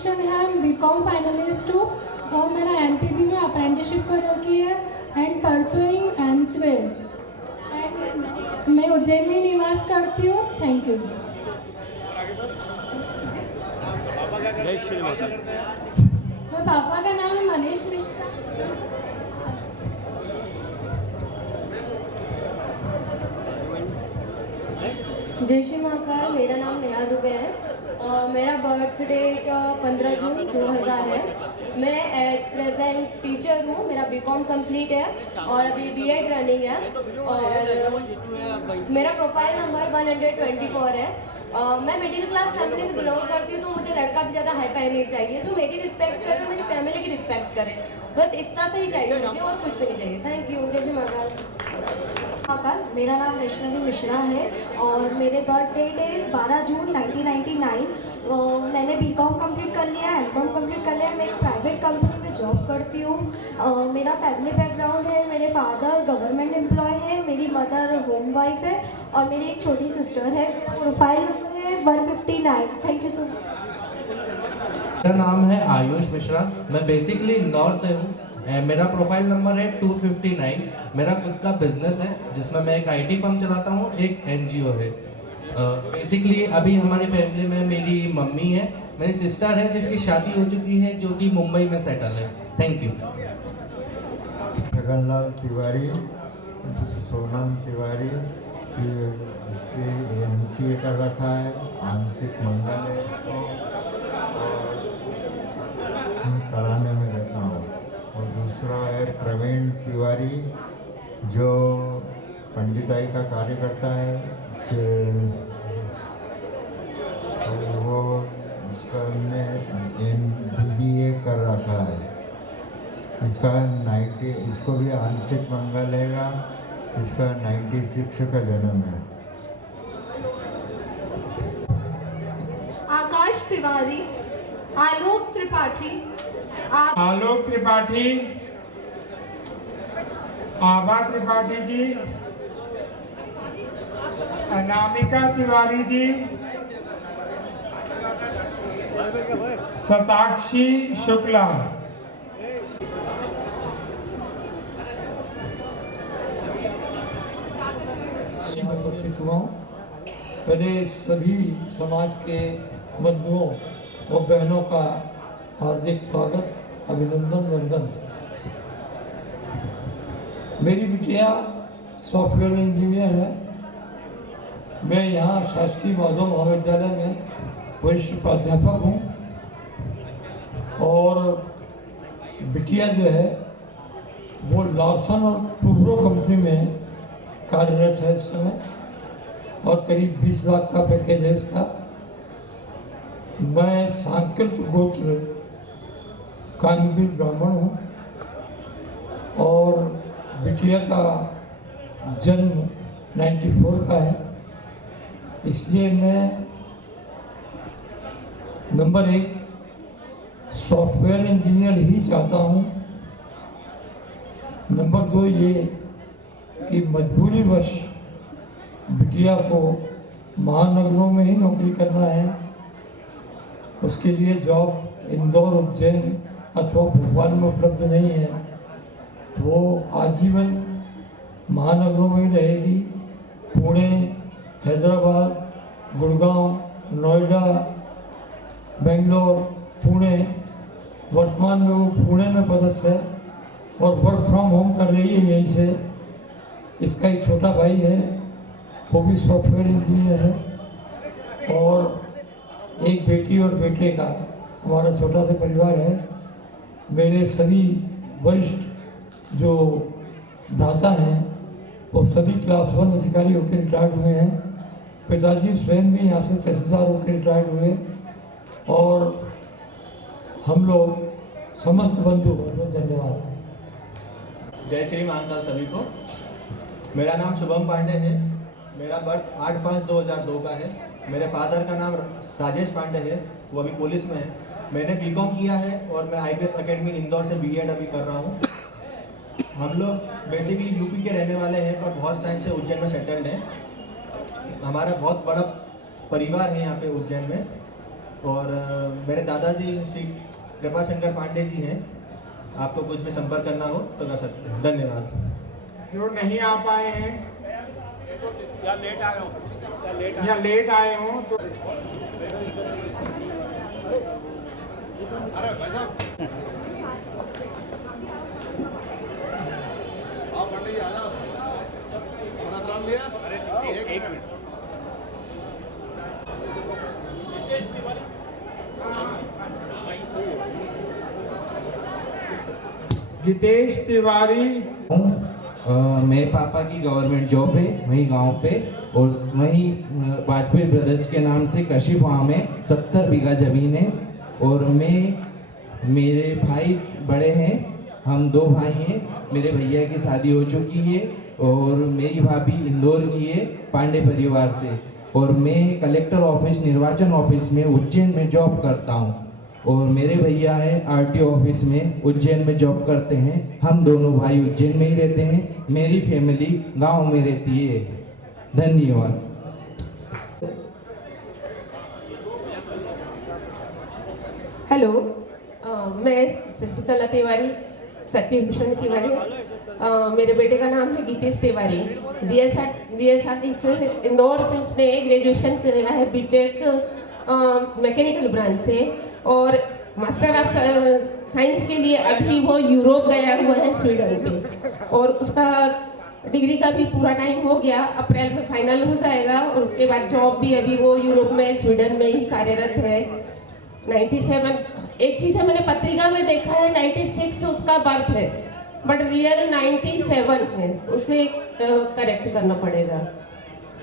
एजुकेशन है, बीकॉम फाइनलिस्ट हूँ और मैंने एमपीबी में अप्रेंटिसशिप कर रखी है एंड परसुइंग एमसीए। मैं उज्जैन में निवास करती हूँ। Thank you. मेरे पापा का नाम है मनीष मिश्रा। जय श्री महाकाल। मेरा नाम नेहा दुबे है और मेरा बर्थ डेट 15 जून 2000 है। मैं एट प्रेजेंट टीचर हूँ। मेरा बीकॉम कंप्लीट है और अभी बीएड रनिंग है और मेरा प्रोफाइल नंबर 124 है। मैं मिडिल क्लास फैमिली से बिलोंग करती हूँ, तो मुझे लड़का भी ज़्यादा हाई फाई नहीं चाहिए, जो मेरी रिस्पेक्ट करे, मेरी फैमिली की रिस्पेक्ट करे, बस इतना सा ही चाहिए मुझे और कुछ भी नहीं चाहिए। Thank you. जय श्री महाकाल। मेरा नाम वैष्णवी मिश्रा है और मेरे बर्थ डेट है 12 जून 1999। मैंने बीकॉम कंप्लीट कर लिया है, एमकॉम कंप्लीट कर लिया है। मैं एक प्राइवेट कंपनी में जॉब करती हूँ। मेरा फैमिली बैकग्राउंड है, मेरे फादर गवर्नमेंट एम्प्लॉय है, मेरी मदर होम वाइफ है और मेरी एक छोटी सिस्टर है। प्रोफाइल नंबर है 159। Thank you so much. मेरा नाम है आयुष मिश्रा। मैं बेसिकली इंदौर से हूँ। मेरा प्रोफाइल नंबर है 259। मेरा खुद का बिजनेस है जिसमें मैं एक आईटी फर्म चलाता हूँ, एक एनजीओ है। बेसिकली अभी हमारी फैमिली में मेरी मम्मी है, मेरी सिस्टर है जिसकी शादी हो चुकी है, जो कि मुंबई में सेटल है। Thank you. गगनलाल तिवारी, सोनम तिवारी, इसके एमसीए कर रखा है, आंशिक मंगल है इसको और मैं कराने में रहता हूँ। और दूसरा है प्रवीण तिवारी जो पंडिताई का कार्य करता है, वो उसका हमने MBA कर रखा है। इसका 90, इसको भी आंशिक मंगल है, इसका 96 का जन्म है। आकाश तिवारी, आलोक त्रिपाठी, आलोक त्रिपाठी, आभा त्रिपाठी जी, अनामिका तिवारी जी, शताक्षी शुक्ला। मैं उपस्थित हुआ हूँ। पहले सभी समाज के बंधुओं और बहनों का हार्दिक स्वागत, अभिनंदन, वंदन। मेरी बिटिया सॉफ्टवेयर इंजीनियर है। मैं यहाँ शासकीय माधव महाविद्यालय में वरिष्ठ प्राध्यापक हूँ और बिटिया जो है वो लार्सन और टूब्रो कंपनी में कार्यरत है इस समय और करीब 20 लाख का पैकेज है इसका। मैं सांकृत गोत्र कानवी ब्राह्मण हूँ और बिटिया का जन्म 94 का है, इसलिए मैं नंबर 1 सॉफ्टवेयर इंजीनियर ही चाहता हूँ। नंबर 2 ये कि मजबूरीवश बिटिया को महानगरों में ही नौकरी करना है, उसके लिए जॉब इंदौर, उज्जैन अथवा भोपाल में उपलब्ध नहीं है। वो आजीवन महानगरों में ही रहेगी। पुणे, हैदराबाद, गुड़गांव, नोएडा, बेंगलोर, पुणे, वर्तमान में वो पुणे में पदस्थ है और वर्क फ्रॉम होम कर रही है यहीं से। इसका एक छोटा भाई है, वो भी सॉफ्टवेयर इंजीनियर है और एक बेटी और बेटे का हमारा छोटा सा परिवार है। मेरे सभी वरिष्ठ जो भ्राता हैं वो सभी क्लास 1 अधिकारी होकर रिटायर्ड हुए हैं। पिताजी स्वयं भी यहाँ से तहसीलदार होकर रिटायर्ड हुए और हम लोग समस्त बंधु बहुत धन्यवाद। जय श्री महाकाल सभी को। मेरा नाम शुभम पांडे है। मेरा बर्थ 8/5/2002 का है। मेरे फादर का नाम राजेश पांडे है, वो अभी पुलिस में है। मैंने बीकॉम किया है और मैं IPS एकेडमी इंदौर से बीएड अभी कर रहा हूँ। हम लोग बेसिकली यूपी के रहने वाले हैं पर बहुत टाइम से उज्जैन में सेटल्ड हैं। हमारा बहुत बड़ा परिवार है यहाँ पे उज्जैन में और मेरे दादाजी श्री कृपा शंकर पांडे जी हैं। आपको कुछ भी संपर्क करना हो तो कर सकते हैं। धन्यवाद। जो नहीं आ पाए हैं या लेट आए हो तो अरे भाई साहब आओ पंडित जी आ जाओ। राम भैया एक मिनट। गीतेश तिवारी। मेरे पापा की गवर्नमेंट जॉब है वहीं गांव पे, और वहीं वाजपेयी ब्रदर्स के नाम से कृषि फार्म है, 70 बीघा ज़मीन है। और मेरे भाई बड़े हैं, हम 2 भाई हैं। मेरे भैया की शादी हो चुकी है और मेरी भाभी इंदौर की है पांडे परिवार से। और मैं कलेक्टर ऑफिस निर्वाचन ऑफिस में उज्जैन में जॉब करता हूँ, और मेरे भैया हैं आरटीओ ऑफिस में उज्जैन में जॉब करते हैं। हम दोनों भाई उज्जैन में ही रहते हैं। मेरी फैमिली गांव में रहती है। धन्यवाद। हेलो, मैं शशिकला तिवारी, सत्यभूषण तिवारी। मेरे बेटे का नाम है गीतेश तिवारी। जीएसआरटी से इंदौर से उसने ग्रेजुएशन किया है, बीटेक मैकेनिकल ब्रांच से, और मास्टर ऑफ साइंस के लिए अभी वो यूरोप गया हुआ है, स्वीडन पे। और उसका डिग्री का भी पूरा टाइम हो गया, अप्रैल में फाइनल हो जाएगा। और उसके बाद जॉब भी अभी वो यूरोप में स्वीडन में ही कार्यरत है। 97, एक चीज़ है मैंने पत्रिका में देखा है 96 उसका बर्थ है, बट रियल 97 है, उसे करेक्ट करना पड़ेगा।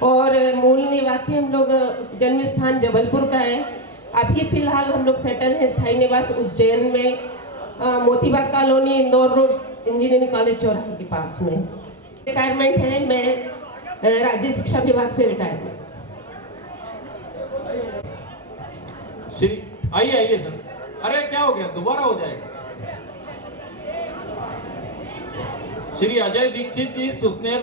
और मूल निवासी हम लोग, जन्म स्थान जबलपुर का है। अभी फिलहाल हम लोग सेटल हैं स्थायी निवास उज्जैन में, Motibagh colony, Indore road, engineering college चौराहे के पास में। रिटायरमेंट है, मैं राज्य शिक्षा विभाग से रिटायरमेंट। श्री आइए सर। अरे क्या हो गया, दोबारा हो जाएगा। श्री अजय दीक्षित जी, सुस्नेर।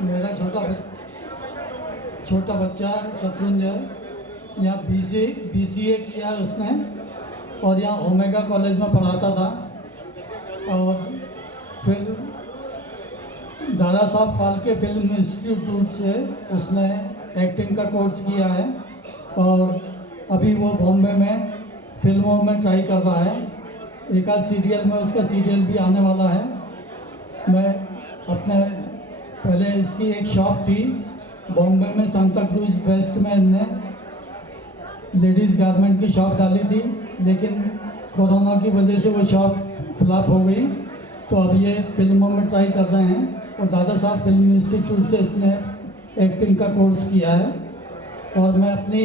मेरा छोटा बच्चा शत्रुंजय यहाँ BCA किया उसने, और यहाँ ओमेगा कॉलेज में पढ़ाता था। और फिर दादा साहब फाल्के फिल्म इंस्टीट्यूट से उसने एक्टिंग का कोर्स किया है, और अभी वो बॉम्बे में फिल्मों में ट्राई कर रहा है। एक आध सीरियल में उसका सीरियल भी आने वाला है। मैं अपने पहले इसकी एक शॉप थी बॉम्बे में, सांता क्रूज वेस्ट में इनने लेडीज़ गारमेंट की शॉप डाली थी, लेकिन कोरोना की वजह से वो शॉप फ्लॉप हो गई। तो अब ये फिल्मों में ट्राई कर रहे हैं, और दादा साहब फिल्म इंस्टीट्यूट से इसने एक्टिंग का कोर्स किया है। और मैं अपनी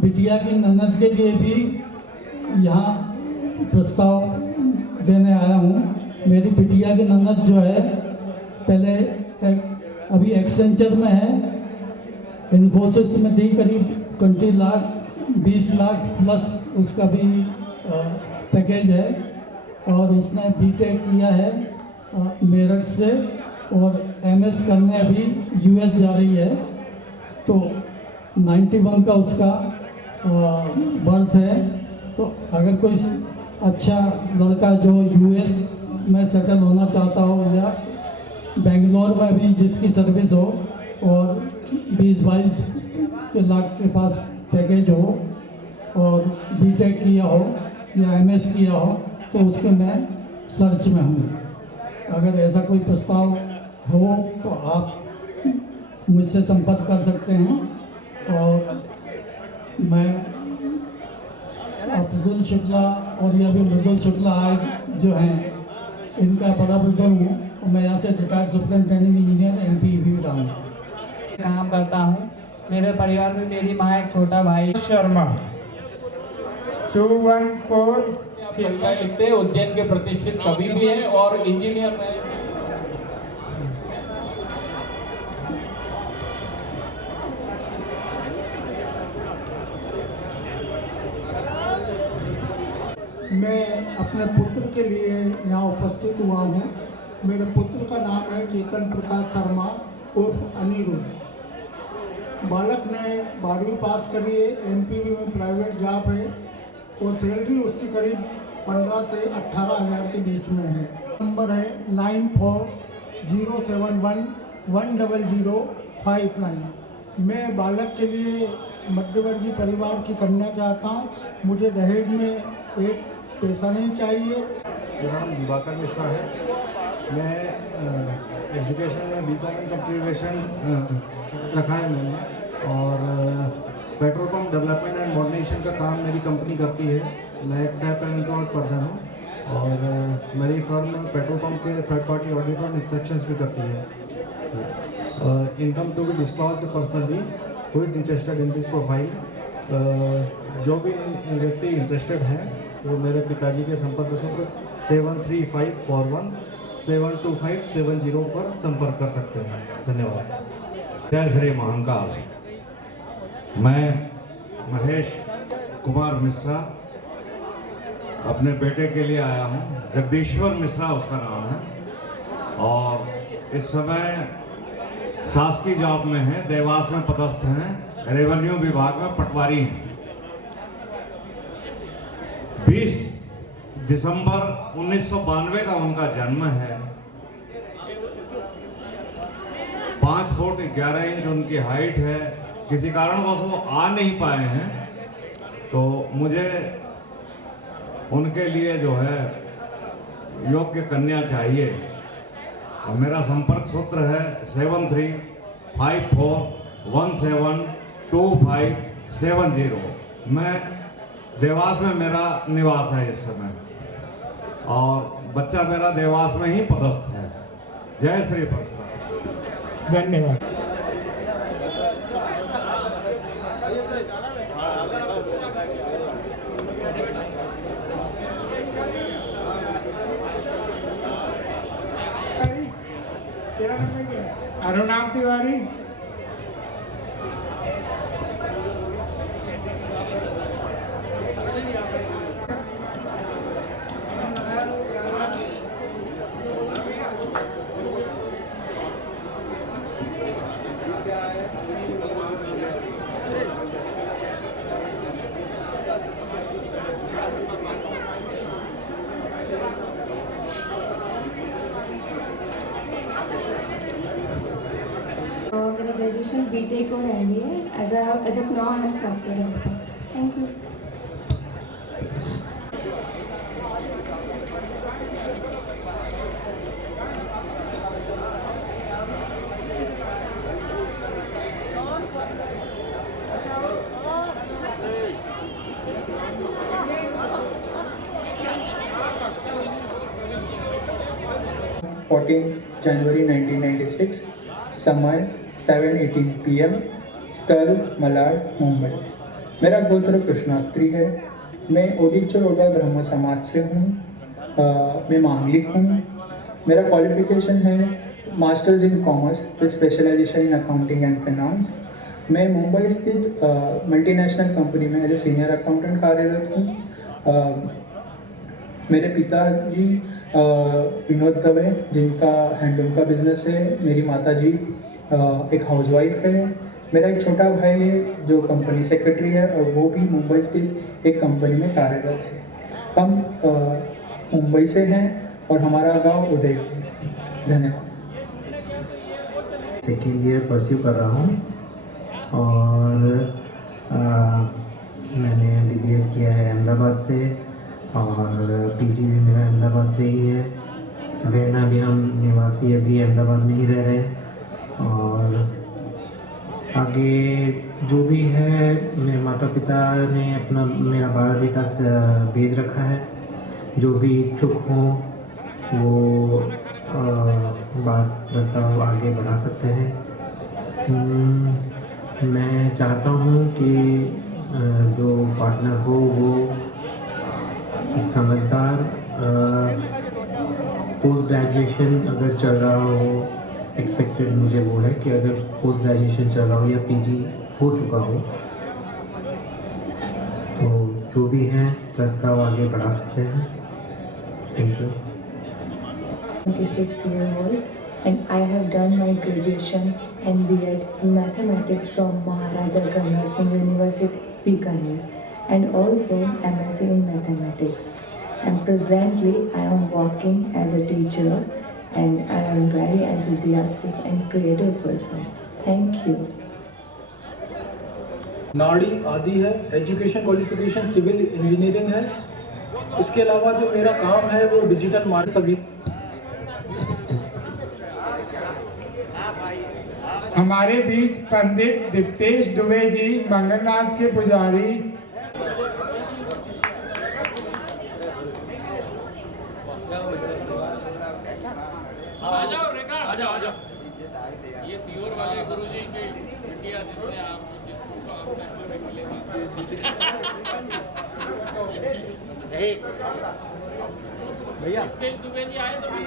बिटिया की ननद के लिए भी यहाँ प्रस्ताव देने आया हूँ। मेरी बिटिया की ननद जो है पहले अभी एक्सेंचर में है, इन्फोसिस में थी, करीब 20 लाख 20 लाख प्लस उसका भी पैकेज है। और उसने बीटेक किया है मेरठ से, और MS करने अभी US जा रही है। तो 91 का उसका बर्थ है। तो अगर कोई अच्छा लड़का जो US में सेटल होना चाहता हो, या बेंगलोर में भी जिसकी सर्विस हो, और 20-22 लाख के पास पैकेज हो, और बीटेक किया हो या MS किया हो, तो उसके मैं सर्च में हूँ। अगर ऐसा कोई प्रस्ताव हो तो आप मुझसे संपर्क कर सकते हैं। और मैं अब्दुल शुक्ला और ये अभी मृदुल शुक्ला आज जो हैं, इनका बड़ा बुजुर्ग हूँ। मैं यहाँ से रिटायर्ड सुपरिटेंडिंग इंजीनियर MP भी रहा हूँ। काम करता हूँ। मेरे परिवार में मेरी माँ, एक छोटा भाई। शर्मा 214 लिखते हैं, उज्जैन के प्रतिष्ठित कवि भी हैं और इंजीनियर हैं। मैं अपने पुत्र के लिए यहाँ उपस्थित हुआ हूँ। मेरे पुत्र का नाम है चेतन प्रकाश शर्मा उर्फ अनिरुद्ध। बालक ने 12वीं पास करी है, एमपीवी में प्राइवेट जॉब है और सैलरी उसकी करीब 15 से 18 हज़ार के बीच में है। नंबर है 9407110059। मैं बालक के लिए मध्यवर्गीय परिवार की कन्या चाहता हूँ। मुझे दहेज में एक पैसा नहीं चाहिए। मेरा नाम दिवाकर मिश्रा है। मैं एजुकेशन में बीकॉम इन कंप्यूटेशन रखा है मैंने, और petrol pump development and modernisation का काम मेरी कंपनी करती है। मैं एक सेल्फ एम्प्लॉयड पर्सन हूँ और मेरी फर्म पेट्रोल पंप के थर्ड पार्टी ऑडिट और इंस्पेक्शंस भी करती है। Income to be disclosed personally, who is interested in this profile. जो भी व्यक्ति इंटरेस्टेड हैं वो मेरे पिताजी के संपर्क सूत्र 7354172570 पर संपर्क कर सकते हैं। धन्यवाद। जय श्री महाकाल। मैं महेश कुमार मिश्रा अपने बेटे के लिए आया हूँ। जगदीश्वर मिश्रा उसका नाम है और इस समय शासकीय जॉब में है, देवास में पदस्थ हैं, रेवेन्यू विभाग में पटवारी हैं। 20 दिसंबर 1992 का उनका जन्म है। 5 फुट 11 इंच उनकी हाइट है। किसी कारणवश वो आ नहीं पाए हैं, तो मुझे उनके लिए जो है योग्य कन्या चाहिए। और मेरा संपर्क सूत्र है 7354172570। मैं देवास में मेरा निवास है इस समय और बच्चा मेरा देवास में ही पदस्थ है। जय श्री परशुराम। धन्यवाद। अरुणाम तिवारी। मेरा ग्रेजुएशन बीटेक और MBA। As of now I am software developer. Thank you. January 1996, समय 7:18 PM, स्थल मलाड, मुंबई। मेरा गोत्र कृष्णात्री है। मैं उदित चरोगा ब्रह्म समाज से हूँ। मैं मांगलिक हूँ। मेरा क्वालिफिकेशन है masters in commerce with specialisation in accounting and finance. मैं मुंबई स्थित मल्टीनेशनल कंपनी में एज ए सीनियर अकाउंटेंट कार्यरत हूँ। मेरे पिताजी विनोद दवे, जिनका हैंडलूम का बिजनेस है। मेरी माताजी एक हाउसवाइफ है। मेरा एक छोटा भाई है जो कंपनी सेक्रेटरी है और वो भी मुंबई स्थित एक कंपनी में कार्यरत है। हम मुंबई से हैं और हमारा गांव उदयपुर। धन्यवाद। सेकेंड ईयर परस्यू कर रहा हूँ और मैंने BBS किया है अहमदाबाद से और PG भी मेरा अहमदाबाद से ही है। रहना भी हम निवासी अभी अहमदाबाद में ही रह रहे हैं और आगे जो भी है मेरे माता पिता ने अपना मेरा बाल बेटा भेज रखा है। जो भी इच्छुक हों वो बात प्रस्ताव आगे बढ़ा सकते हैं। मैं चाहता हूँ कि जो पार्टनर हो वो एक समझदार, पोस्ट ग्रेजुएशन अगर चल रहा हो, एक्सपेक्टेड मुझे वो है कि अगर पोस्ट ग्रेजुएशन चल रहा हो या PG हो चुका हो तो जो भी हैं प्रस्ताव आगे बढ़ा सकते हैं। Thank you. 26-year-old and I have done my graduation and B.Ed in mathematics from Maharaja Ganga Singh University, Bikaner, and also MSc in mathematics. And presently I am working as a teacher and I am very enthusiastic and creative person. Thank you. नाड़ी आदि है, एजुकेशन क्वालिफिकेशन सिविल इंजीनियरिंग है। इसके अलावा जो मेरा काम है वो डिजिटल मार्केटिंग सभी। हमारे बीच पंडित दीप्तेश दुबे जी, मंगलनाथ के पुजारी। आ जाओ रेखा, आ जाओ, आ जाओ। ये सीओर वाले गुरुजी की बिटिया जिसने आप जिसको आपने मिलेगा। भैया दुबे जी आए तो आ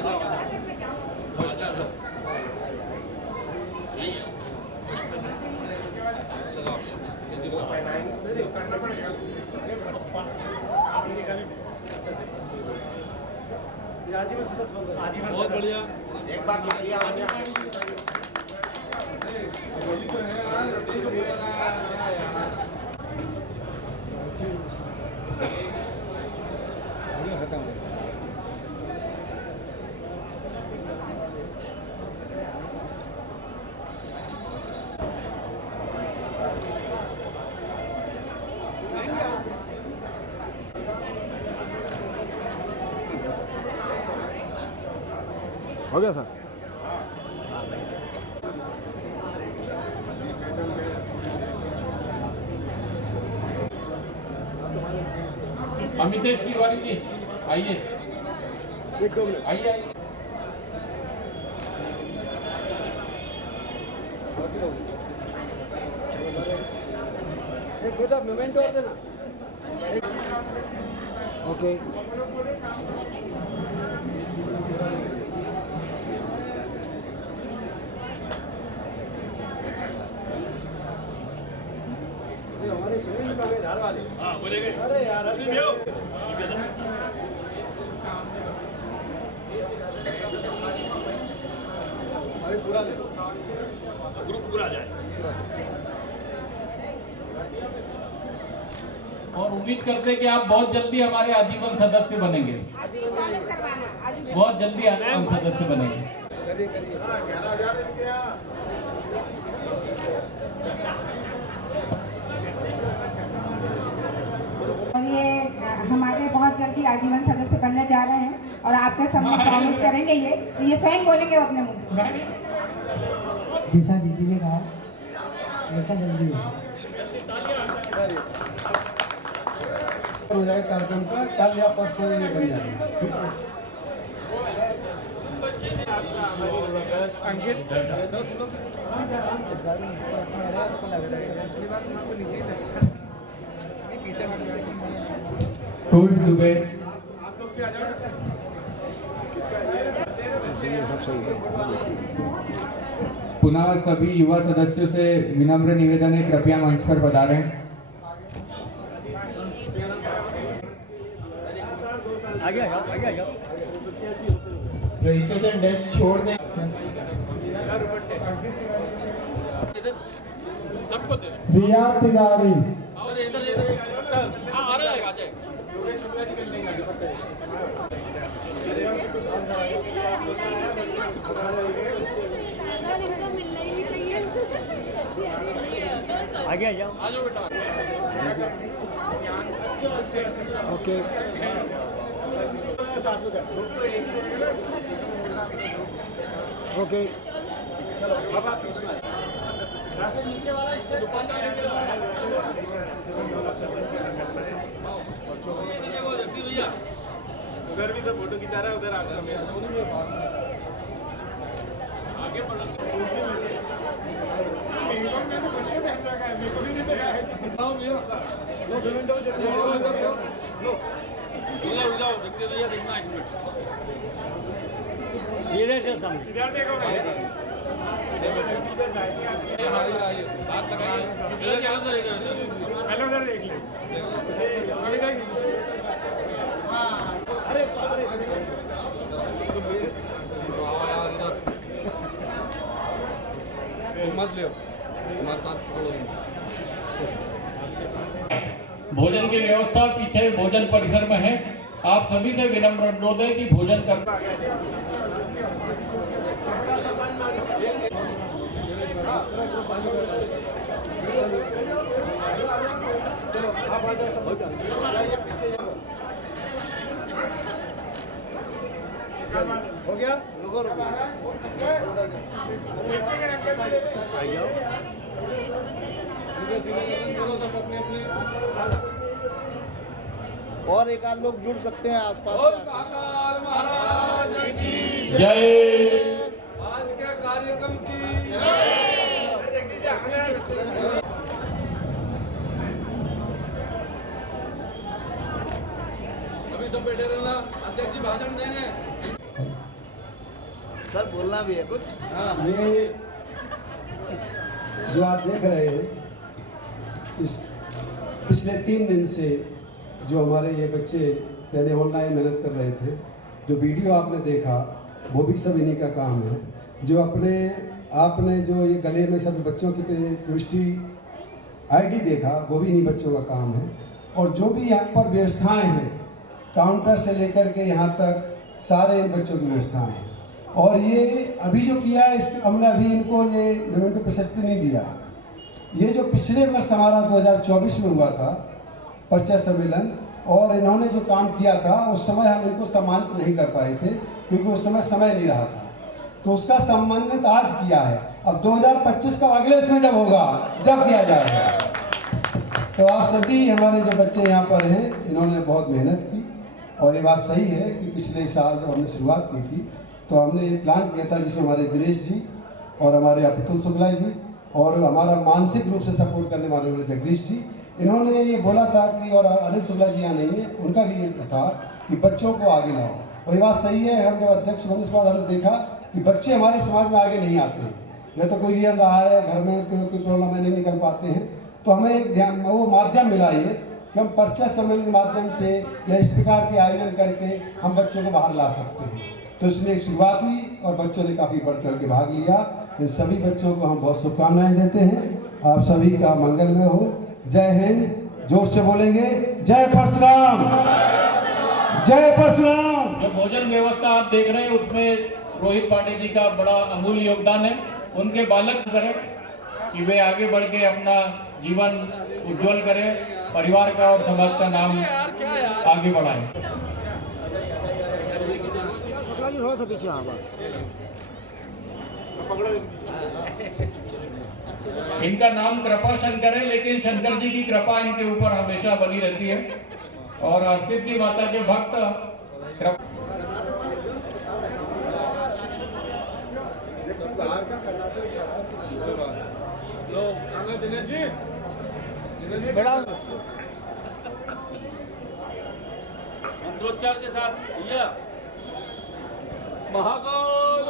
जाओ, आ जाओ। बहुत बढ़िया। एक बार हो गया सर। अमितेश तिवारी जी आइए, आइए आइए। एक बेटा मोमेंट और देना। ओके हमारे सुनील का धार वाले। हाँ बोलेंगे। अरे यार अभी पूरा ले लो, ग्रुप पूरा जाए। और उम्मीद करते हैं कि आप बहुत जल्दी हमारे आजीवन सदस्य बनेंगे। बहुत जल्दी हम सदस्य बनेंगे। करिए करिए। 11,000 और ये हमारे बहुत जल्दी आजीवन सदस्य बनने जा रहे हैं और आपके सामने प्रॉमिस करेंगे ये स्वयं बोलेंगे अपने मुंह से। जैसा दीदी ने कहा वैसा जल्दी हो जाएगा कार्यक्रम का, कल या परसों ये बन जाएगा। ठीक है। दुबे पुनः सभी युवा सदस्यों से विनम्र निवेदन है, कृपया मंच पर पधारें। रजिस्ट्रेशन डेस्क छोड़ दें। रिया तिवारी, आगे आ जाओ। ओके ओके चलो अब आप इसमें नीचे वाला दुकानदार भैया उधर भी तो फोटो खिंचा रहा है, उधर आगे हेलो सर देख ले। भोजन की व्यवस्था पीछे भोजन परिसर में है। आप सभी से विनम्र अनुरोध है कि भोजन कर हो गया? रुको और एक आध लोग जुड़ सकते हैं आसपास से। जय। आज के कार्यक्रम की अभी सब बैठे रहना, अध्यक्ष जी भाषण देंगे। सर बोलना भी है कुछ। ये जो आप देख रहे हैं, इस पिछले 3 दिन से जो हमारे ये बच्चे पहले ऑनलाइन मेहनत कर रहे थे, जो वीडियो आपने देखा वो भी सब इन्हीं का काम है। जो आपने जो ये गले में सब बच्चों की प्रविष्टि आईडी देखा वो भी इन्हीं बच्चों का काम है। और जो भी यहाँ पर व्यवस्थाएं हैं, काउंटर से लेकर के यहाँ तक सारे इन बच्चों की व्यवस्थाएं हैं। और ये अभी जो किया है, इस हमने अभी इनको ये मेमेंटो प्रशस्ति नहीं दिया है। ये जो पिछले वर्ष हमारा 2024 में हुआ था परिचय सम्मेलन, और इन्होंने जो काम किया था उस समय हम इनको सम्मानित नहीं कर पाए थे क्योंकि उस समय नहीं रहा था, तो उसका सम्मानित आज किया है। अब 2025 का अगले उसमें जब होगा जब किया जाएगा। तो आप सभी हमारे जो बच्चे यहाँ पर हैं, इन्होंने बहुत मेहनत की। और ये बात सही है कि पिछले साल जब हमने शुरुआत की थी तो हमने ये प्लान किया था जिसमें हमारे दिनेश जी और हमारे अपितुल शुक्ला जी और हमारा मानसिक रूप से सपोर्ट करने वाले जगदीश जी, इन्होंने ये बोला था कि, और अनिल शुक्ला जी यहाँ नहीं है, उनका भी ये था कि बच्चों को आगे लाओ। और ये बात सही है। हम जब अध्यक्ष बनने के बाद हमने देखा कि बच्चे हमारे समाज में आगे नहीं आते हैं, या तो कोई रीजन रहा है, घर में कोई प्रॉब्लम है, नहीं निकल पाते हैं। तो हमें एक ध्यान वो माध्यम मिला ये कि हम परिचय सम्मेलन के माध्यम से या इस प्रकार के आयोजन करके हम बच्चों को बाहर ला सकते हैं। तो इसमें एक शुरुआत हुई और बच्चों ने काफ़ी बढ़ चढ़ के भाग लिया। इन सभी बच्चों को हम बहुत शुभकामनाएं देते हैं। आप सभी का मंगलमय हो। जय हिंद। जोर से बोलेंगे जय परशुराम, जय परशुराम। जो भोजन व्यवस्था आप देख रहे हैं उसमें रोहित पांडे जी का बड़ा अमूल्य योगदान है। उनके बालक करें कि वे आगे बढ़ के अपना जीवन उज्जवल करें, परिवार का और समाज का नाम आगे बढ़ाएं। थोड़ा सा पीछे इनका नाम कृपा शंकर है, लेकिन शंकर जी की कृपा इनके ऊपर हमेशा बनी रहती है। और सिद्धि माता के भक्त मंत्रोच्चार के साथ महाकाल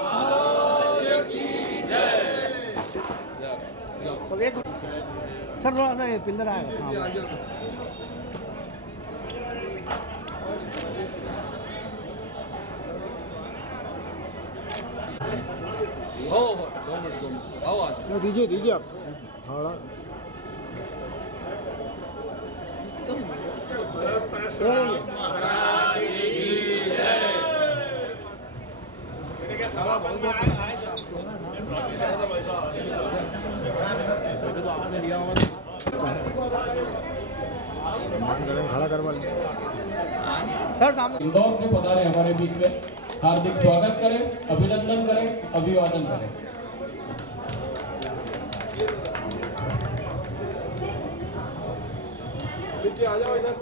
सर थोड़ा सा ये पिलर आएगा। हो 2 मिनट आओ आज दीजिए आप थोड़ा खड़ा करवा सर सामने। इंदौर से पधारे हमारे बीच में, हार्दिक स्वागत करें, अभिनंदन करें, अभिवादन करें। आ जाओ इधर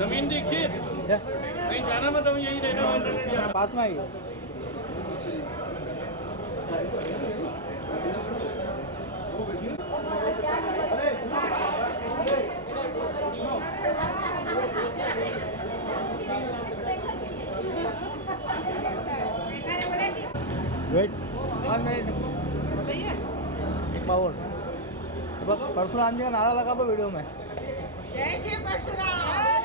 नवीन दीक्षित नहीं जाना, मतलब यही रहना पास में आइए। वेट सही है। परशुराम जी का नारा लगा दो वीडियो में। जय श्री परशुराम।